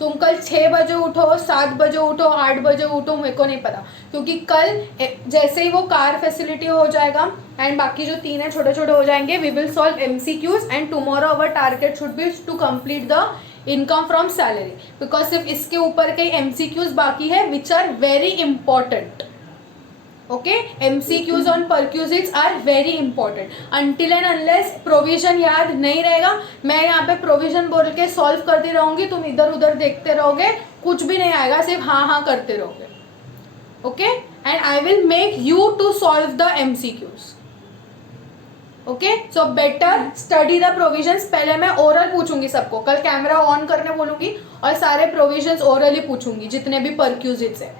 तुम कल 6 बजे उठो, 7 बजे उठो, 8 बजे उठो, मेरे को नहीं पता, क्योंकि कल जैसे ही वो कार फैसिलिटी हो जाएगा एंड बाकी जो 3 है छोटे छोटे हो जाएंगे, we will solve MCQs and tomorrow our target should be to complete the income from salary, because सिर्फ इसके ऊपर के MCQs बाकी है which are very important. Okay, MCQs on perquisites are very important. Until and unless provision याद नहीं रहेगा, मैं यहाँ पे प्रोविजन बोल के सॉल्व करती रहूंगी, तुम इधर उधर देखते रहोगे, कुछ भी नहीं आएगा, सिर्फ हाँ हाँ करते रहोगे। Okay, and I will make you to solve the MCQs। Okay, so better study the provisions. पहले मैं ओरल पूछूंगी सबको, कल कैमरा ऑन करने बोलूंगी और सारे प्रोविजंस ओरली पूछूंगी जितने भी परक्यूजिट्स है।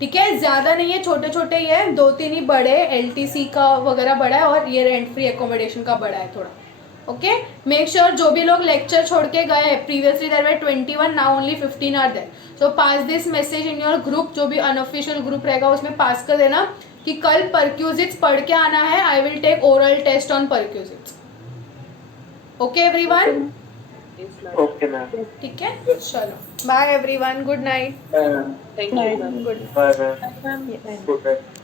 ठीक है, ज्यादा नहीं है, छोटे छोटे ही है, 2-3 ही बड़े, LTC का वगैरह बड़ा है और ये रेंट फ्री एकोमोडेशन का बड़ा है थोड़ा. ओके, मेक श्योर जो भी लोग लेक्चर छोड़ के गए, previously there were 21, now only 15 are there. So pass this message in your group, जो भी अनऑफिशियल ग्रुप रहेगा उसमें पास कर देना कि कल परक्यूजिट्स पढ़ के आना है. I will take oral test on perquisites. Okay everyone, Yes, ma'am. Okay, ma'am. ठीक है, चलो bye everyone, good night. Thank you, ma'am. Good Bye, ma'am. Good night.